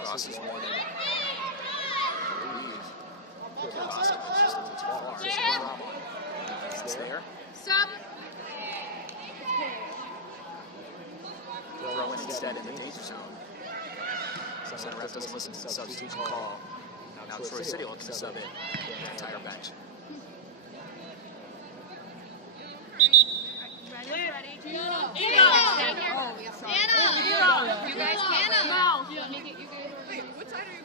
Ross is warning. Ross is just a little too far. It's there. Stop. Throw in instead in the danger zone. Center ref doesn't listen to the substitution call. Now Troy City looks to sub in their entire bench. Ready? Anna! You guys, Anna! No! Wait, what side are you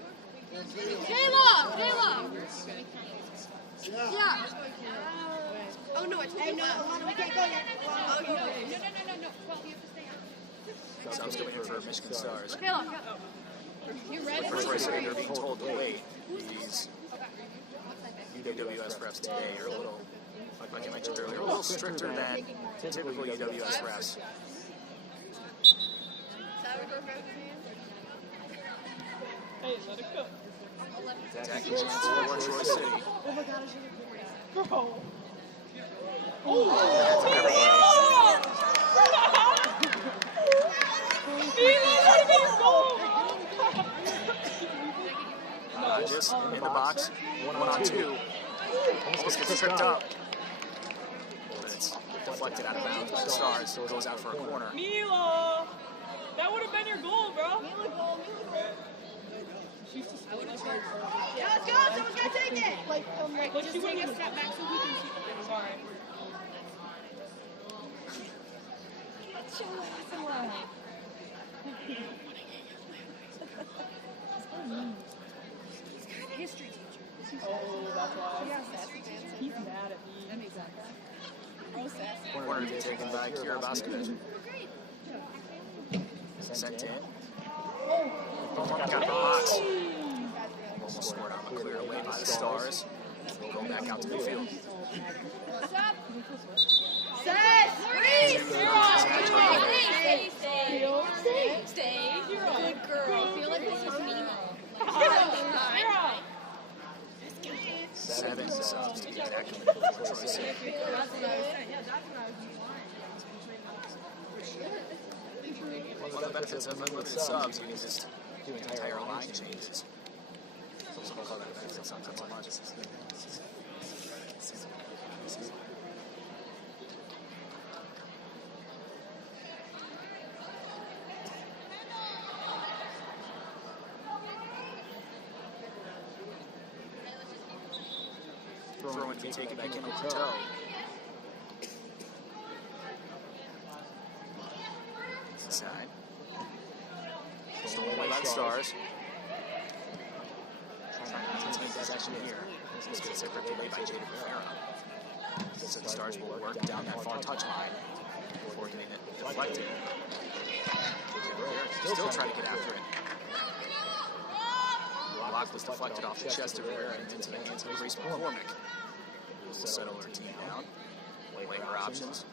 going? Kayla! Yeah. Oh, no, it's Hey, no, we can't go yet. Oh, no. No. Well, you have to stay out. Subs coming in for Michigan Stars. Kayla, you ready? For Troy City, they're being told to wait. These UWS refs today are a little, like I mentioned earlier, a little stricter than typical UWS refs. Hey, let it go. Attacking chance for Troy City. Oh my god, I should have recorded. Bro. Just in the box, 1-on-2. Almost gets tripped up. But it's deflected out of bounds by the Stars, so it goes out for a corner. Mila! That would have been your goal, bro. Mila goal. Yeah, let's go. Someone's got to take it. But she wouldn't have stepped back so we can see. Sorry. History teacher. Oh, that's why. He's mad at me. That makes sense. Oh, sassy. Corner to be taken by Kira Vasquez. Sent in. Got the box. Almost scored on the clear away by the Stars. They'll go back out to midfield. Stay. Good girl. I feel like this is Nemo. 7 subs to be exact for Troy City. One of the benefits of unlimited subs, you can just do entire line changes. So some call that benefit, sometimes not much. Throw in to take it back in with the toe. Inside. Stolen away by the Stars. Trying to take possession here. This gets it ripped away by Jada Rivera. So the Stars will work down that far touch line before getting it deflected. Jada Rivera still trying to get after it. block was deflected off the chest of Rivera and into the hands of Grace McCormick. We'll settle her team down, weigh her options.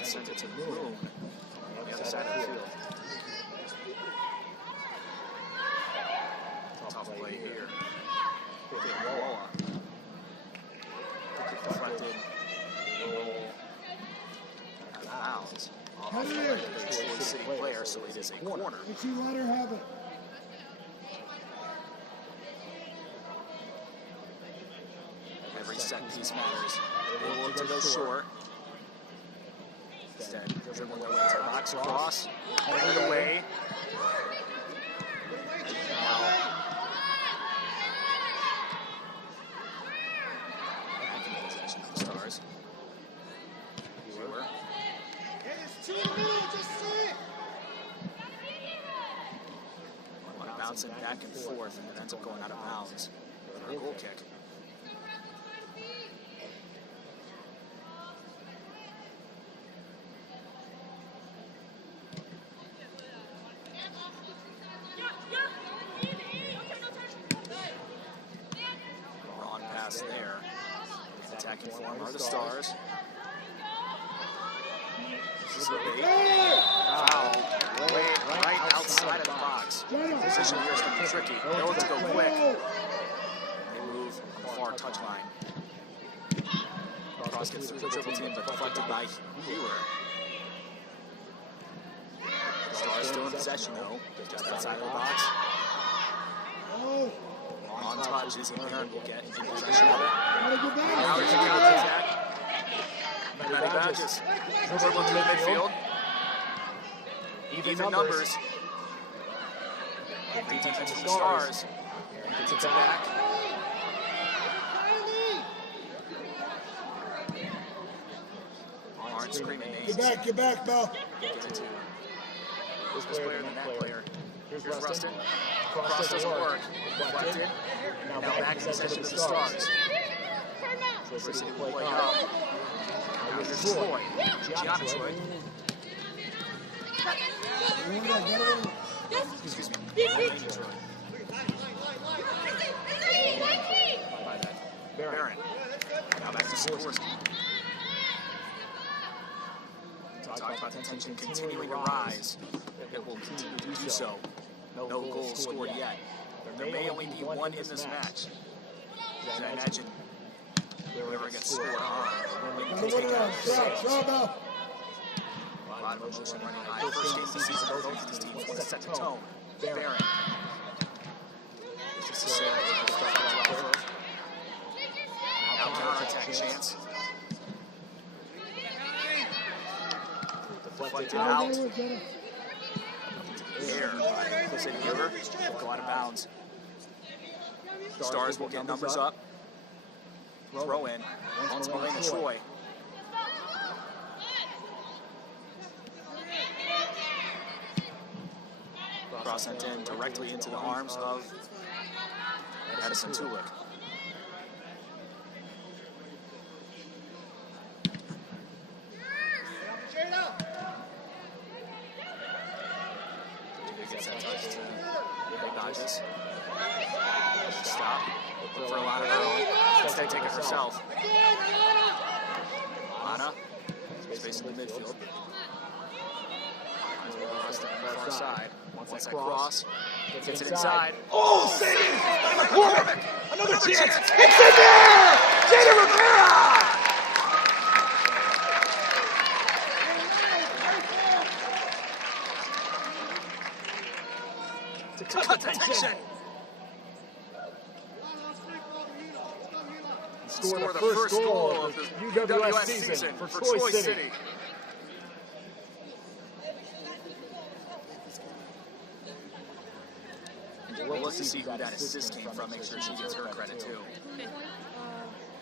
Sent it to Moon on the other side of the field. Tough play here. Walla. Deflected. Out of bounds. Off the leg of the Troy City player, so it is a corner. If you let her have it. Every set piece matters. They will to go short. Instead, dribbling their way to the box cross, headed away. Now, taking possession of the Stars. Brewer. One bouncing back and forth, and it ends up going out of bounds for a goal kick. Wrong pass there. Attacking form are the Stars. This is a big foul. Right outside of the box. Position here is going to be tricky. They want to go quick. They move on the far touch line. Cross gets through the triple team, but deflected by Brewer. Stars still in possession, though. Just outside of the box. On touch, Izzy Aaron will get in possession of it. Now he's going to attack. Matty Badges. Dribble to the midfield. Even numbers. Great defense from the Stars. Gets it back. Aren't screaming names. Get back, Bell. Get it to this player, then that player. Here's Rustin. Cross doesn't work. Deflected. Now back in possession of the Stars. Troy City will play up. Now here's Troy. Gianna Troy. Excuse me. Troy. Barron. Now back to Sikorsky. Talk about the tension continuing to rise. It will continue to do so. No goals scored yet. There may only be one in this match. And I imagine whoever gets scored on will take that. A lot of emotion running high. First game of the season for both of these teams want to set the tone. Barron. This is Sarah. Now counter-attack chance. Deflected out. Air by City River. Go out of bounds. Stars will get numbers up. Throw in. Once Molina Troy. Cross sent in directly into the arms of Edison Tulik. Gets that touch to Ray Dodges. Stop. Look for a lot of her. Instead, take it herself. Lana. Space in the midfield. Rest on the far side. Once that cross. Gets it inside. Oh, save it! McCormick! Another chance! It's in there! Jada Rivera! To cut the tension. Score the first goal of the UWS season for Troy City. Well, let's see who that assist came from. Make sure she gets her credit too.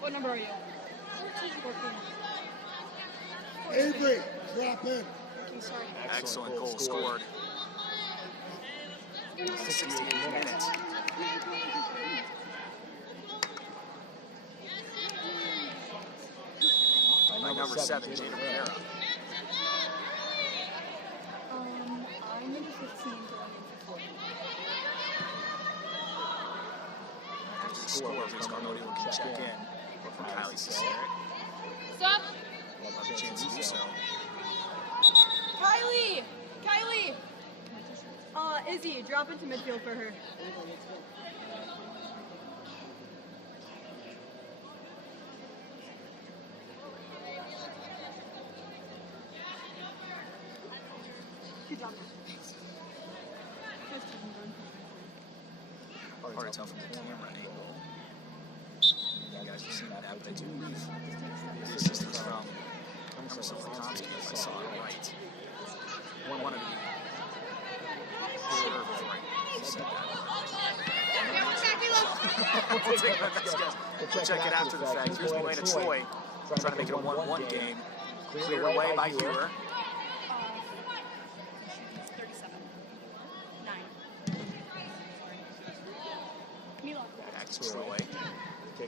What number are you? 14. Avery, drop in. Sorry. Excellent goal scored. 16th minute. By number 7, Jada Rivera. After the score, Reese Carmody can check in for Kylie Cesaric. Stop! We'll have a chance to do so. Kylie! Kylie! Izzy, drop into midfield for her. Good job. Hard to tell from the camera angle. You guys have seen that, but I do believe the assistance from Emerson Lekomsky, if I saw it right. One of the sure before I said that. We'll take it back, guys. We'll check it after the fact. Here's Milena Troy trying to make it a 1-1 game. Cleared away by Hewer. 37. 9. Mila. Back to Troy.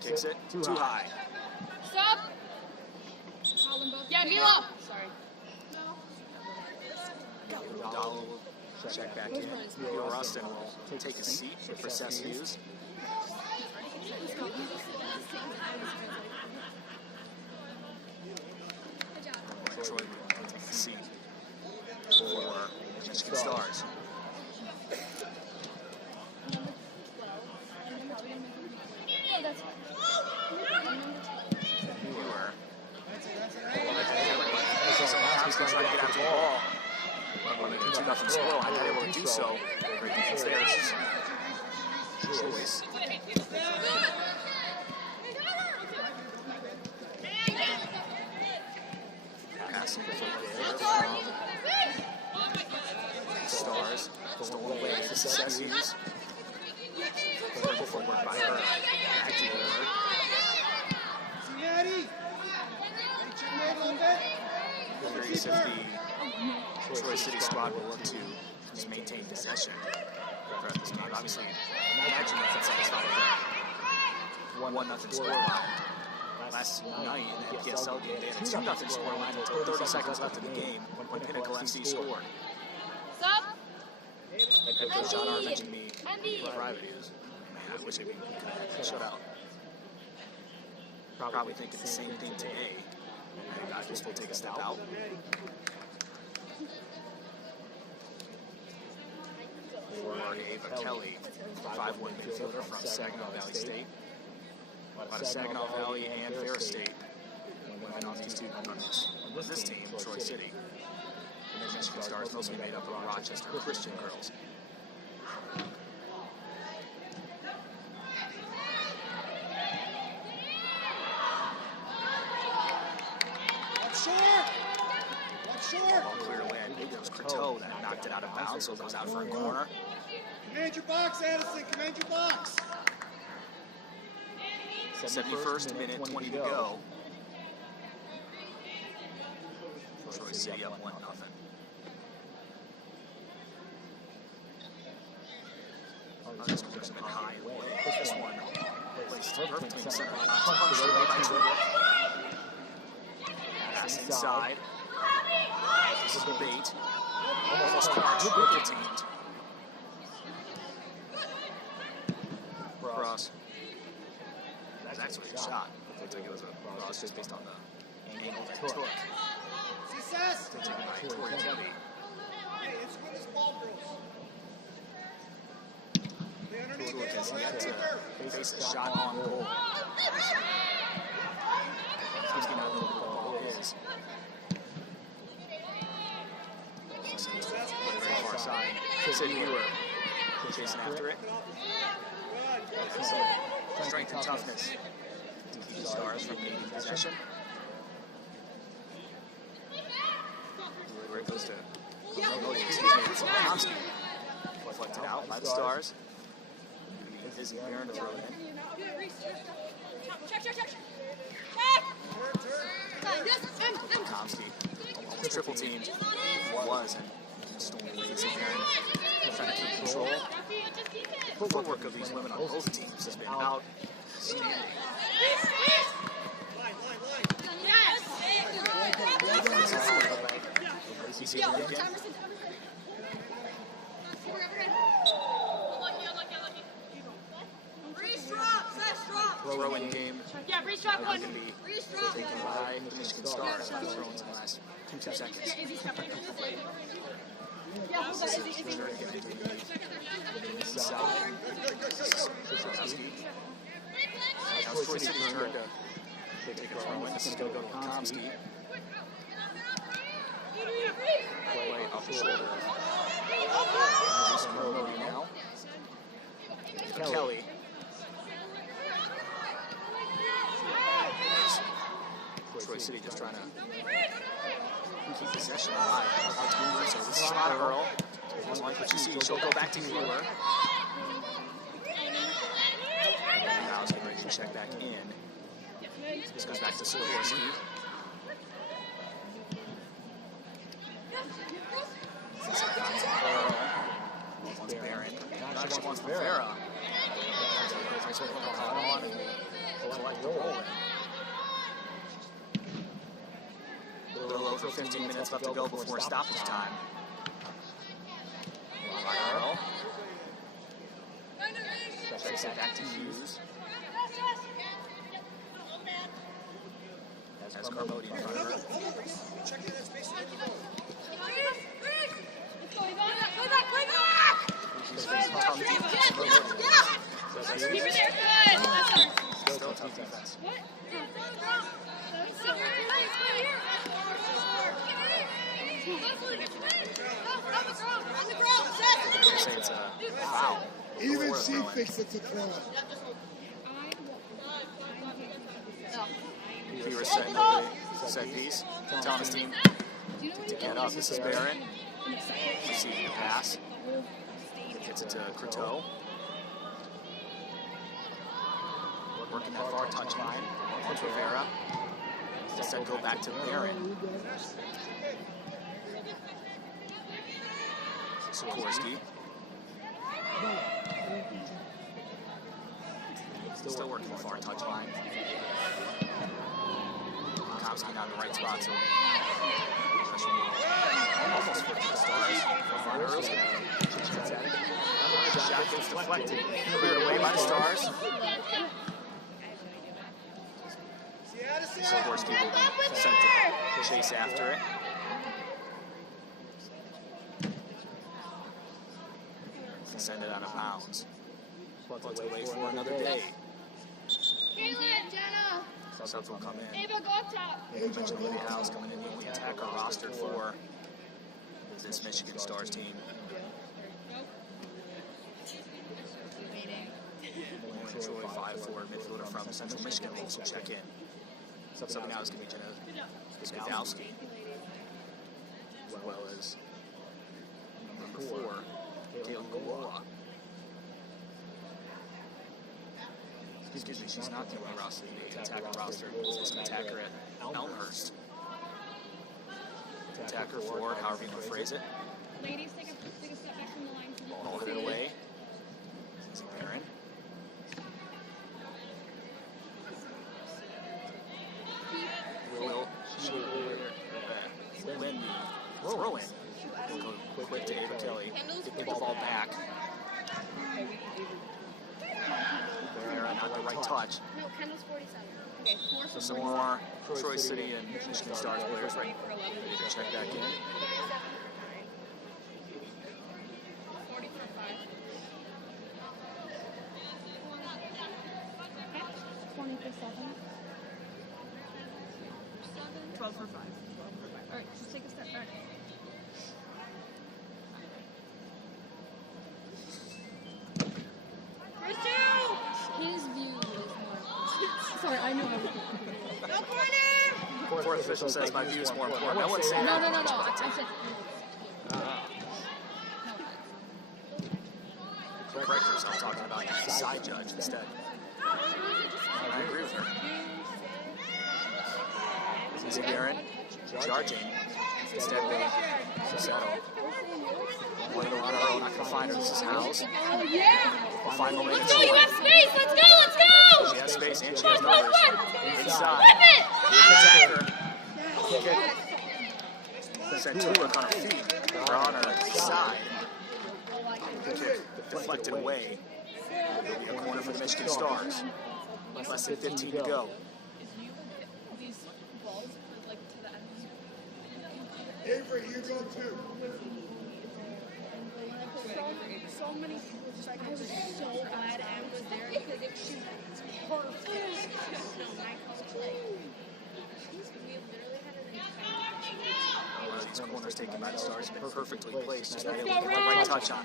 Kicks it too high. Stop! Yeah, Mila! Sorry. Dowell will check back in. Neil Rustin will take a seat for Sess Hughes. Troy will take a seat for Michigan Stars. Trying to get out the ball. When they do nothing score, I'm not able to do so. Great defense there. Choice. Passing Stars. Stolen away for Sessions. Wonderful footwork by her. Back to her. Curious if the Troy City squad will look to just maintain possession throughout this game. Obviously, imagine if it's satisfied with 1-0 scoreline. Last night in the PSL game, they had a 2-0 scoreline until 30 seconds left in the game when Pinnacle FC scored. Stop! Head coach John R. mentioned to me in private, he was, man, I wish I could shut out. Probably thinking the same thing today. And I just will take a step out. For Ava Kelly, 5'1" midfielder from Saginaw Valley State. A lot of Saginaw Valley and Ferris State women on these on this team, Troy City. The Michigan Stars mostly made up of Rochester Christian girls. Ball cleared away. I believe it was Croteau that knocked it out of bounds, so it goes out for a corner. Command your box, Addison. Command your box. 71st minute, 20 to go. Troy City up 1-0. This one's been high and away. This one placed perfectly in center. Punched away by Tudor. Pass inside. This is a bait. Almost triple teamed. Cross. That was actually a shot. It looked like it was a cross just based on the angle that it took. Taken by Tori Debbie. Tudor gets yet to face a shot on goal. He's going to know what the ball is. Very far side. Sid Hewer chasing after it. Strength and toughness to keep the Stars from gaining possession. Where it goes to Lekomsky. Deflected out by the Stars. Izzy Barron to throw it in. Lekomsky almost triple teamed. Was and stolen away. Izzy Barron trying to keep control. The footwork of these women on both teams has been outstanding. Throw-in game. Yeah, Breeze drop one. Going to be taken by the Michigan Stars. Throw-ins in the last 2 seconds. Yeah, Izzy, step right. Yeah, hold on, Izzy, Izzy. Now Troy City's turn to take a throw-in. This is going to go to Komsky. Play off the shoulder. Now. Kelly. Troy City just trying to keep possession alive. So this is not Earl. Doesn't like what you see. She'll go back to Mueller. And now it's ready to check back in. This goes back to Sikorsky. Earl. Wants Barron. Now she wants Vera. Collect the roll in. A little over 15 minutes left to go before stoppage time. Earl. Checks it back to Hughes. Has Carmody in front of her. She's facing Carmody. Keep it there. Good. Still tough defense. What? They say it's a foul. Even Before she the throw-in. thinks it's a throw. Fever setting up the set piece. Thomas team to get up. This is Barron. Receiving the pass. Gets it to Croteau. Working that far touch line. Onto Rivera. Instead go back to Barron. Sikorsky. Still working the far touch line. Komsky not in the right spot, so pressure almost for the Stars. Von Earl's going to chance at it. The shot gets deflected. Cleared away by the Stars. Sikorsky will be sent to chase after it. Send it out of bounds. Let's wait for another day. Caitlin, Jenna. Subs will come in. Ava, go up top. I mentioned Lydia House coming in when we attack our roster for this Michigan Stars team. Troy, 5'4" midfielder from Central Michigan will also check in. Subbing out is going to be Jenna Skadowski, as well as number 4, Caitlin Galoa. Excuse me, she's not the only roster to attack our roster. There's also an attacker at Elmhurst. Attacker forward, however you want to phrase it. Ladies, take a step back from the line. Ball headed away. This is Barron. Will win the throw-in. We'll go quick to Ava Kelly. Get the ball back. Barron not the right touch. No, Kendall's 47. Okay, So some more Troy City and Michigan Stars players ready to check back in. 40 for 5. 20 for 7. 12 for 5. Alright, just take a step back. His view is more. Sorry, I know everything. Fourth official says my view is more important. I wouldn't say that. No. I said. Correct yourself talking about the side judge instead. I agree with her. This is Barron charging. Instead, they settle. One of the runner, not going to find her. This is House. We'll find the lane. Let's go, you have space! Let's go! She has space and she has numbers. Inside. Whip it! The attacker. Send Tuluk on her feet. They're on her side. deflected away. It'll be a corner for the Michigan Stars. Less than 15 to go. These balls like to the end. Avery, you go too. So many people just like I was so glad Anne was there because if she was perfect. No, Michael's play. We literally had an entire One of these corners taken by the Stars has been perfectly placed, just not able to get the right touch on it.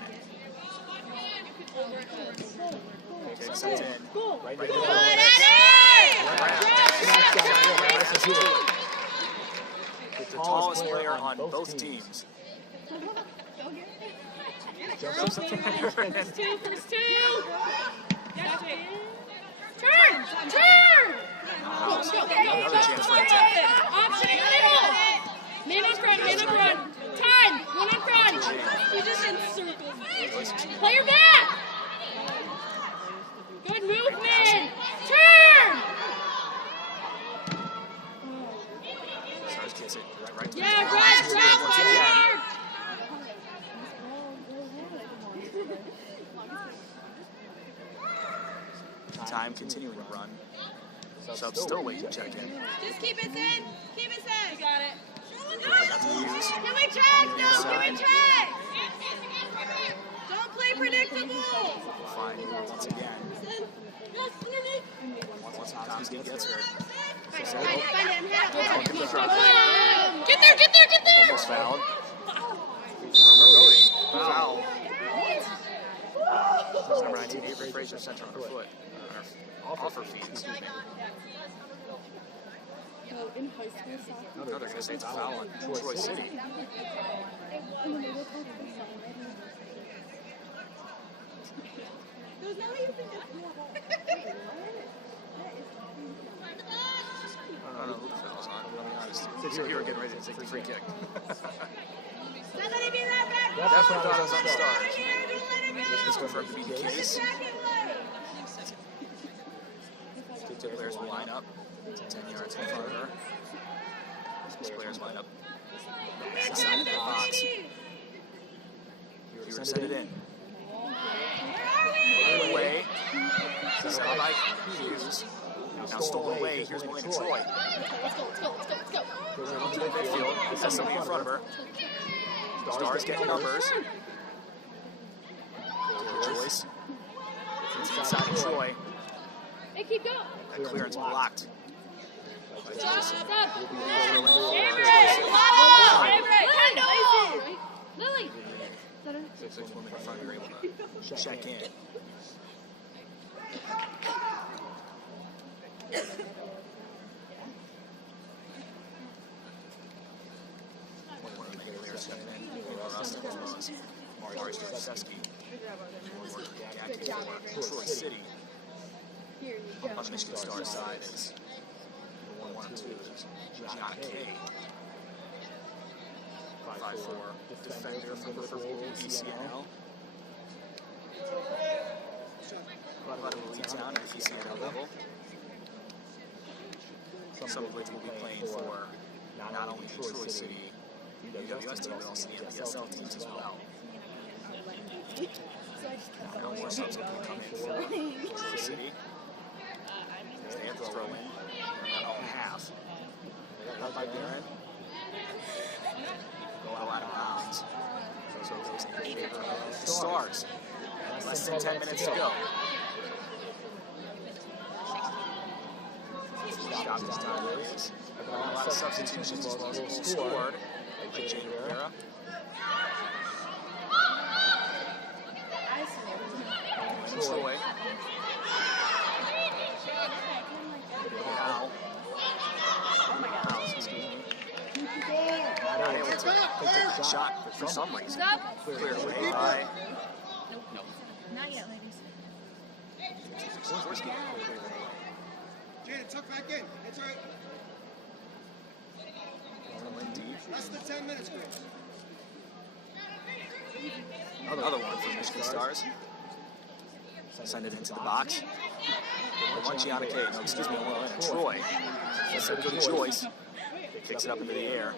Takes it in. Right to the the tallest player on both teams. First two. Turn! Another chance for attack. Option in the middle. Man on front. Time. One on front. You just in circles. Player back. Good movement. Turn! Stars gets it right to the Yeah, top. right, Once again. Time continuing to run. Subs still waiting to check in. Just keep it in. Keep it in. Got it. Got to use. Can we check? No, can we check? Don't play predictable. Finding her once again. Yes, underneath. Once Tomsky gets her. Find him. Hit him. Get there. Almost fouled. Promoting. Foul. Number 19, Avery Fraser, center on her foot. Off her feet, excuse me. In high school soccer. No, they're going to say it's a foul on Troy City. There's no way you think that's I don't know who the foul's on, I'll be honest. So here we're getting ready to take the free kick. Somebody be that back. Definitely thought it was on the Stars. Here, don't let it go. This confirmed to be the case. Second leg. Two players will line up. 10 yards in front of her. These players line up. Backside of that box. Here, send it in. Away. Set up by Hughes. Now stolen away. Here's William Troy. Let's go. To the midfield. Has somebody in front of her. Stars getting numbers. Joyce. It's inside of Troy. Hey, keep going. That clearance blocked. Stop. Lily. 6 women in front are able to check in. One of the main players coming in. Rustin was Marius Jarszewski. Troy City. On the Michigan Stars side is 1 and 2 is John Kay. 5'4" defender from Liverpool, ECNL. A lot of elites down at ECNL level. Some of which will be playing for not only the Troy City UWS team, but also the MPSL teams as well. No more subs that can come in for Troy City. They have to throw in. Run on half. Up by Barron. Go out of bounds. So it goes in favor of the Stars. Less than 10 minutes to go. Stop this time is. A lot of substitutions as well as a goal scored by Jane Rivera. Troy. Now. Excuse me. Not able to take the shot for some reason. Cleared away by. Nope. Not yet, ladies. Sikorsky. Janet, tuck back in. That's all right. Less than 10 minutes, Chris. Another one from Michigan Stars. Send it into the box. One Gianna Kay. No, excuse me, Troy. It's a good Joyce. Kicks it up into the air.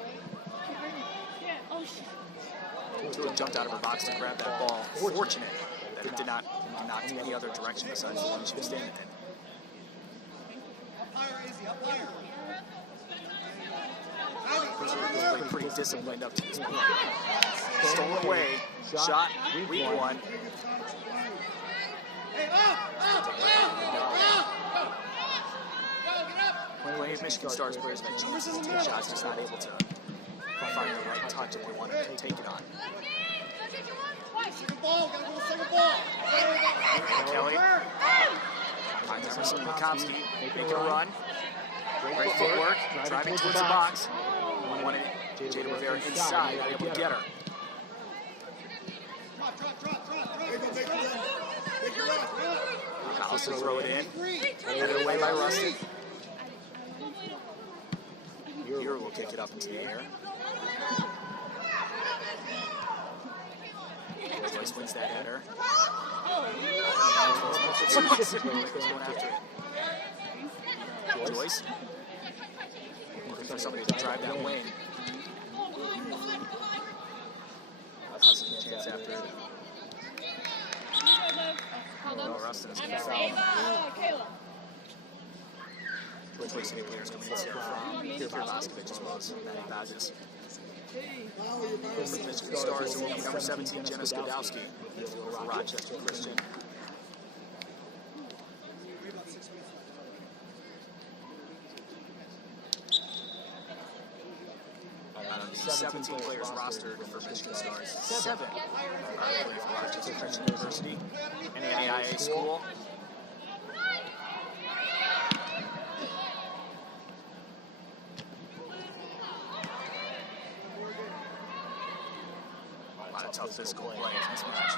Tua jumped out of her box to grab that ball. Fortunate that It did not knock any other direction besides the one she was standing in. Played pretty disciplined up to this point. Stolen away, shot, weak one. When Michigan Stars players make chances, take shots, just not able to find the right touch if they want to take it on. Kelly finds Emerson Lukowski, make a run. Great footwork, driving towards the box. Wanted Jada Rivera inside, not able to get her. Collins will throw it in. Headed away by Rustin. Here will kick it up into the air. Joyce wins that header. Going after it. Joyce looking for somebody to drive that wing. That's a chance after it. Oh, Rustin is going to foul. Troy City players coming in from Pierre Vaskovic as well as Manny Badges. Michigan Stars number 17, Jenna Skodowski for Rochester Christian. Out of the 17 players rostered for Michigan Stars, 7 are playing for Rochester Christian University, an AIA school. Tough physical play in this match.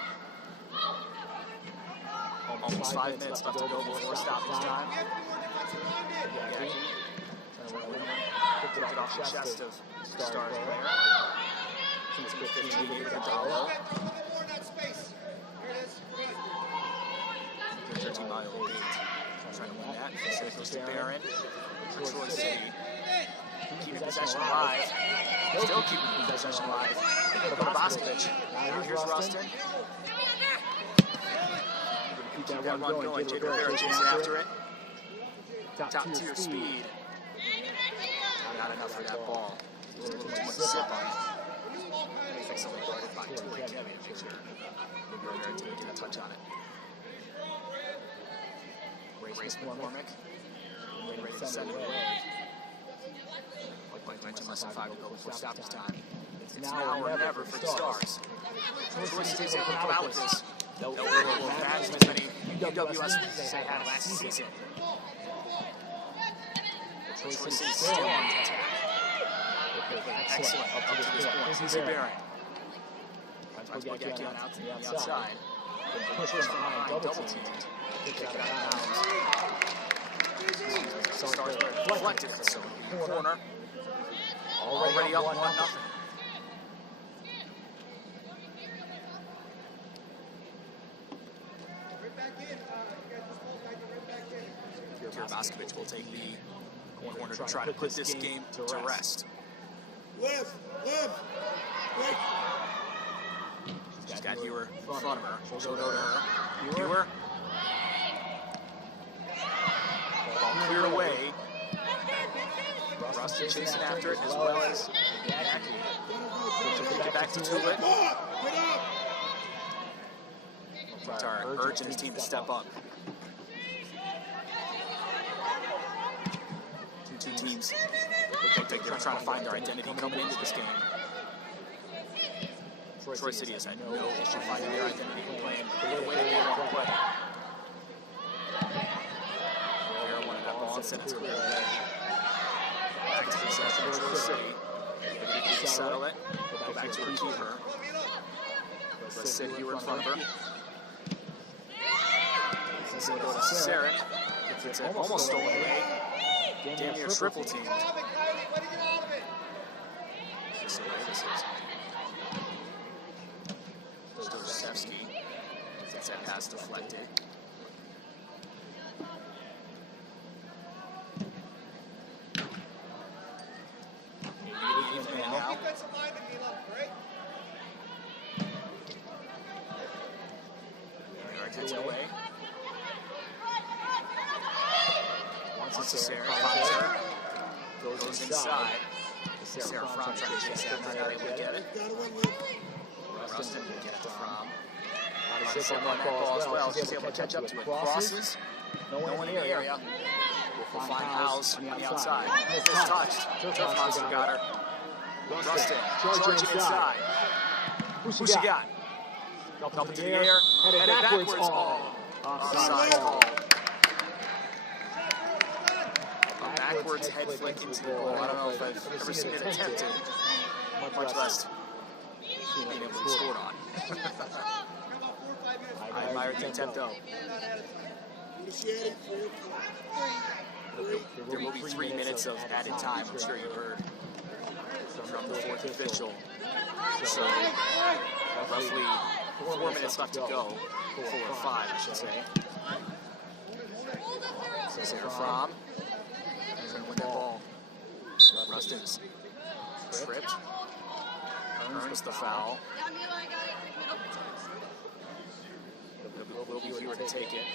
Almost 5 minutes left to go before stoppage time. Yagi picked it off the chest of Stars player. He's 15 meter Dallo. 13-mile lead. Trying to win that. So it goes to Barron. Troy City. Keeping possession alive. Still keeping possession alive. Go to Vaskovic. Now here's Rustin. Keep that run going. Jada Rivera chasing after it. Top tier speed. Not enough for that ball. Just a little too much zip on it. Looks like guarded by Tulane Kevin. Make sure Rivera didn't get a touch on it. Grace McCormick. Ready to send it away. Like mentioned, less than 5 to go before stoppage time. It's now or never for the Stars. Troy City's able to come out with this. They'll match as many UWS they had last season. Troy City's still on attack. Excellent up to this point. Izzy Barron. Finds Bogacki out to the outside. Pushes from behind, double teamed. Kick it out of bounds. Stars deflected it, so corner. Already up 1-0. Pierre Vaskovic will take the corner to try to put this game to rest. Live! She's got Hewer in front of her. She'll go to her. Hewer. Ball cleared away. Rustin chasing after it as well as Jackie. She'll get back to Tulip. Tar urging his team to step up. Two teams look like they're trying to find their identity coming into this game. Troy City has had no issue finding their identity and playing the way they want to play. Rivera wanted that ball and sent it to Rivera. Back to possession of Troy City. They can settle it. Go back to her keeper. Let's sit Hewer in front of her. This is going to go to Sarek. It's almost stolen away. Damn near triple teamed. This is Stojcevski. Gets that pass deflected. Now. Sarah. Finds her. Goes inside. Sarah Fromm trying to chase after, not able to get it. Rustin will get it to Fromm. On the zip on that ball as well. She's able to catch up to it. Crosses. No one in the area. We'll find Howes on the outside. Just touched. Turf Monster got her. Rustin charging inside. Who she got? Up into the air. Headed backwards. Offside call. A backwards head flick into the goal. I don't know if I've ever seen it attempted, much less being able to be scored on. I admire the attempt though. There will be 3 minutes of added time, I'm sure you heard from the fourth official. So, roughly 4 minutes left to go. 4 or 5, I should say. Sarah Fromm. Trying to win that ball. Rustin's tripped. Earns the foul. Will be here to take it.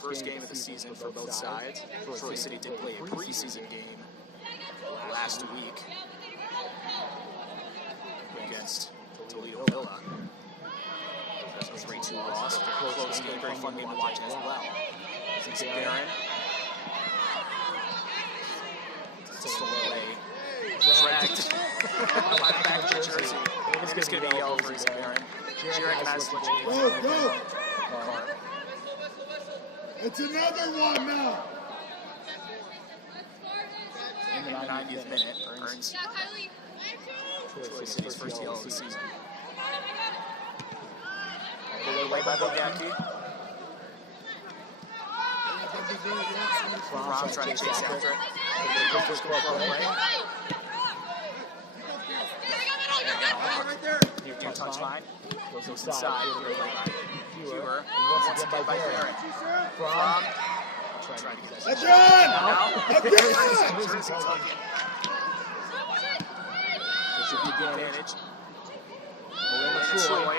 First game of the season for both sides. Troy City did play a preseason game last week against Toledo Villa. That's a 3-2 loss. Close game, very fun game to watch as well. It's Barron. Stolen away. Dragged by the back of the jersey. It's going to be yellow for Barron. She recognizes what she did. Go! It's another one now! In the 90th minute, earns Troy City's first yellow of the season. All the way by Bogacki. Fromm trying to chase after it. Near touchline. Goes inside. Fewer. Once again by Barron. Fromm. Trying to get that. There should be advantage. Melina Troy.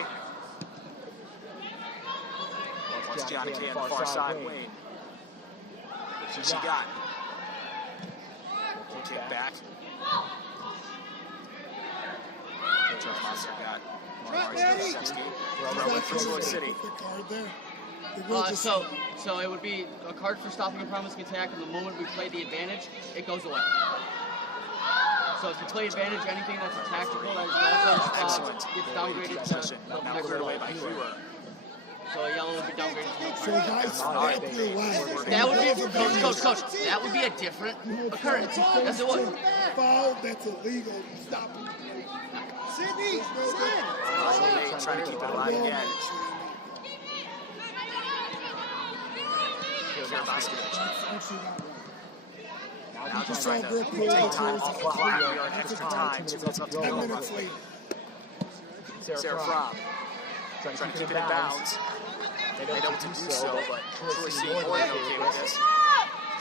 Wants Johnny Kay on the far side. Wayne. She got. Kick back. Turf Monster got Marszewski. Throw in for Troy City. So it would be a card for stopping a promising attack, and the moment we play the advantage, it goes away. So if you play advantage, anything that's a tactical, that's gets downgraded to now cleared away by Hewer. So a yellow would be downgraded to So guys, step your way. that would be coach. That would be a different occurrence. Yes, it would. Foul, that's illegal. Stop it. Sydney! Trying to keep it alive again. Now just trying to take time off the clock. We are in extra time. 2 minutes left to go. Sarah Fromm trying to keep it in bounds. They don't able to do so, but Troy City more than okay with this.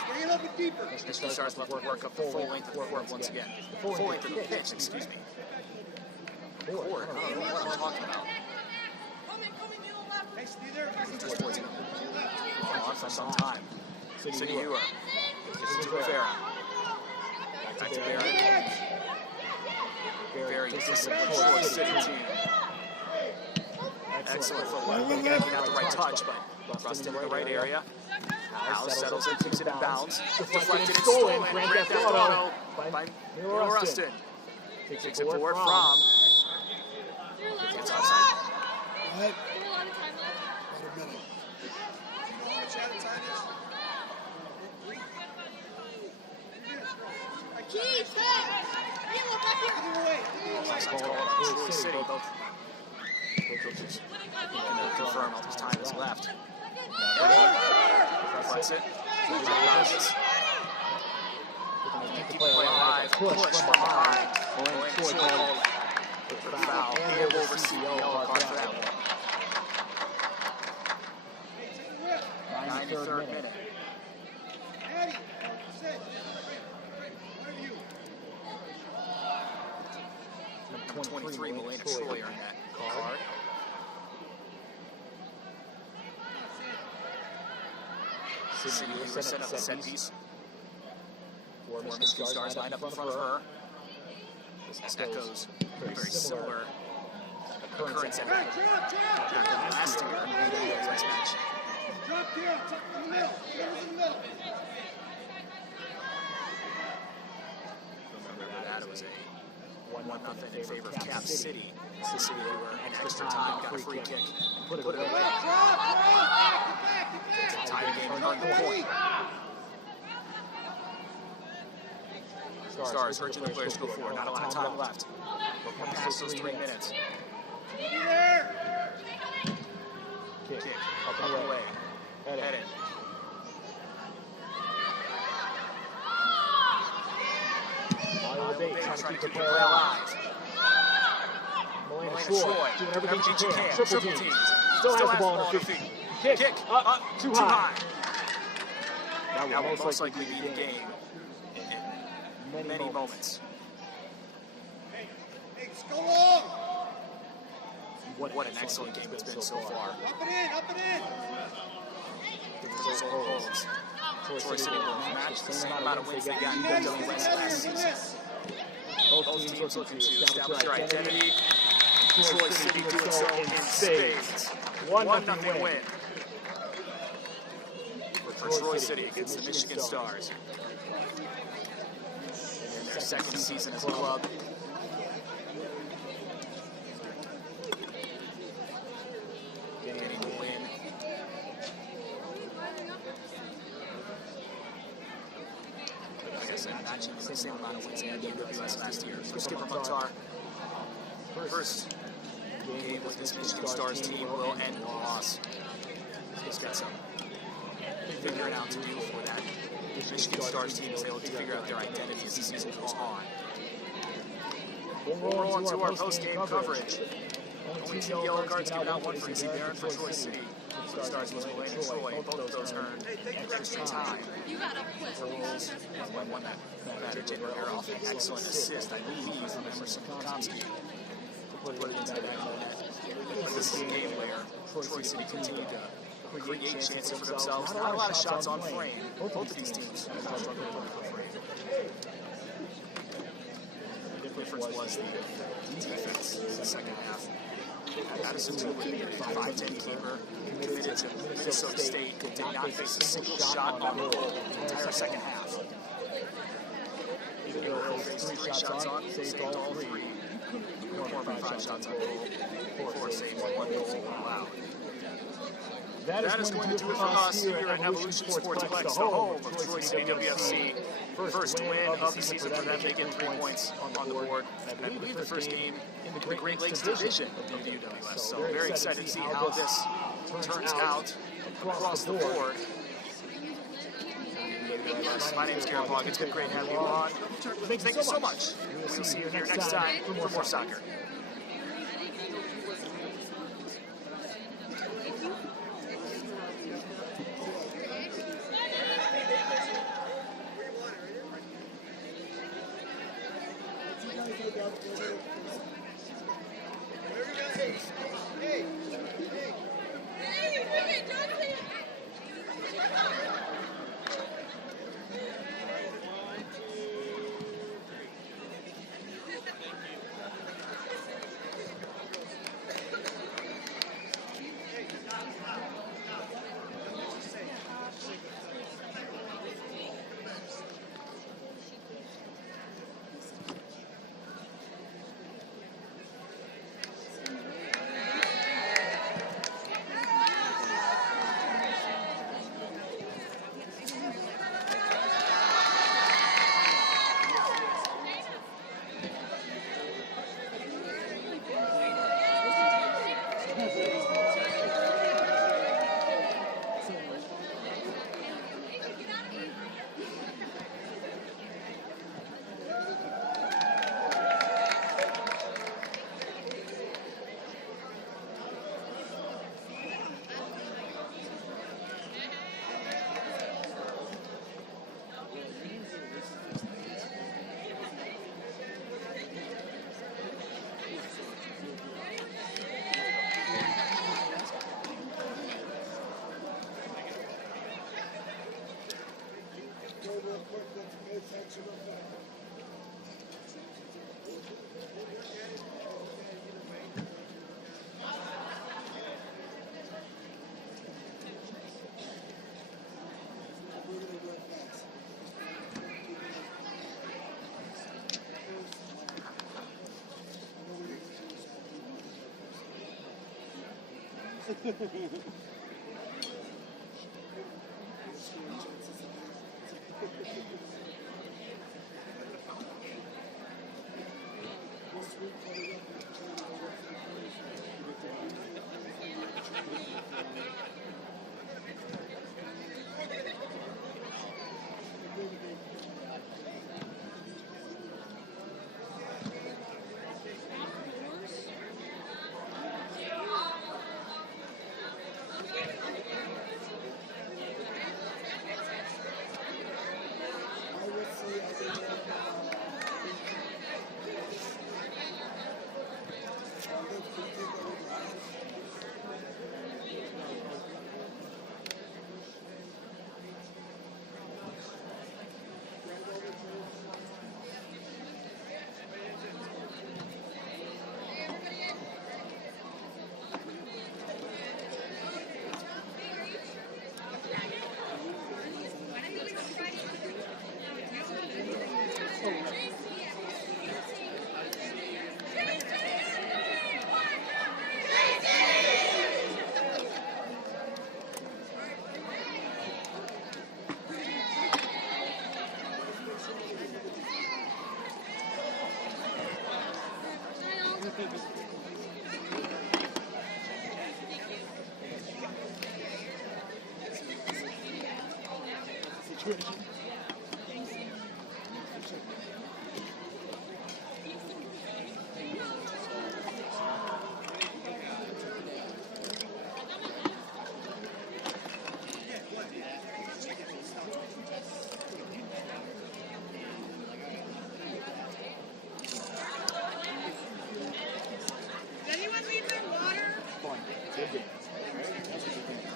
Bring it up and deeper. She starts to work up the full length of the court once again. The full length of the pitch, excuse me. Court? I don't know what I'm talking about. Hey, stay there. Towards it. On for some time. City Hewer. Gives it to Rivera. Back to Barron. Very disciplined Troy City team. Excellent footwork. Not the right touch, but Rustin in the right area. House settles it, keeps it in bounds. Deflected and stolen. Grand Theft Auto by Milo Rustin. Takes it forward from. It's offside. What? There's a lot of time left. About a minute. Keith, hey! You look back here. Offside call. Troy City. Both coaches can confirm how much time is left. Deflects it. Keep the play alive. Push from behind. Troy called for the foul. And we'll receive the yellow card for that one. 93rd minute. 23, Melina Troy earned that card. City will set up the set piece. Four Michigan Stars lined up in front of her. This echoes very similar occurrence that happened last year in the Friends match. Remember that it was a 1-0 in favor of Cap City. The City were in extra time, got a free kick, put it away. Tie the game on the point. Stars urging the players to go forward. Not a lot of time left. We're past those 3 minutes. Kick up and away. Head in. Trying to keep the play alive. Melina Troy doing everything she can. Triple teams. Still has the ball on her feet. Kick up too high. That will most likely be the game in many moments. What an excellent game it's been so far. Up and in. The result holds. Troy City will match the same amount of wins they got in WS last season. Both teams looking to establish their identity. Troy City doing so in spades. 1-0 win for Troy City against the Michigan Stars. In their second season as a club. Getting the win. Like I said, matching the same amount of wins they had in WS last year. For Skipper Mukhtar, first game with this Michigan Stars team will end in a loss. He's got some figuring out to do for that Michigan Stars team is able to figure out their identity as the season goes on. We'll roll into our post-game coverage. Only 2 yellow cards given out, one for Izzy Barron for Troy City. The Stars against Melina Troy, both of those earned extra time. Goals, one that batted Jane Rivera off an excellent assist, I believe, from Emerson Komsky. Put it into that net. This is a game where Troy City continued to create chances for themselves. Not a lot of shots on frame. Both of these teams have struggled with frame. The difference was the defense in the second half. Addison Tooler, a 5'10" keeper, committed to Minnesota State, did not face a single shot on goal the entire second half. Even though they faced 3 shots on, saved all 3. More than 5 shots on goal, 4 saves, 1 goal allowed. That is going to do it for us here at Evolution Sportsplex, the home of Troy City WFC. First win of the season for them. They get 3 points on the board. And I believe the first game in the Great Lakes division of the UWS. So very excited to see how this turns out across the board. My name is Garrett Blog. It's been great having you on. Thank you so much. We'll see you here next time for more soccer. quick, let's pay attention real quick. We're gonna do it fast. Situation.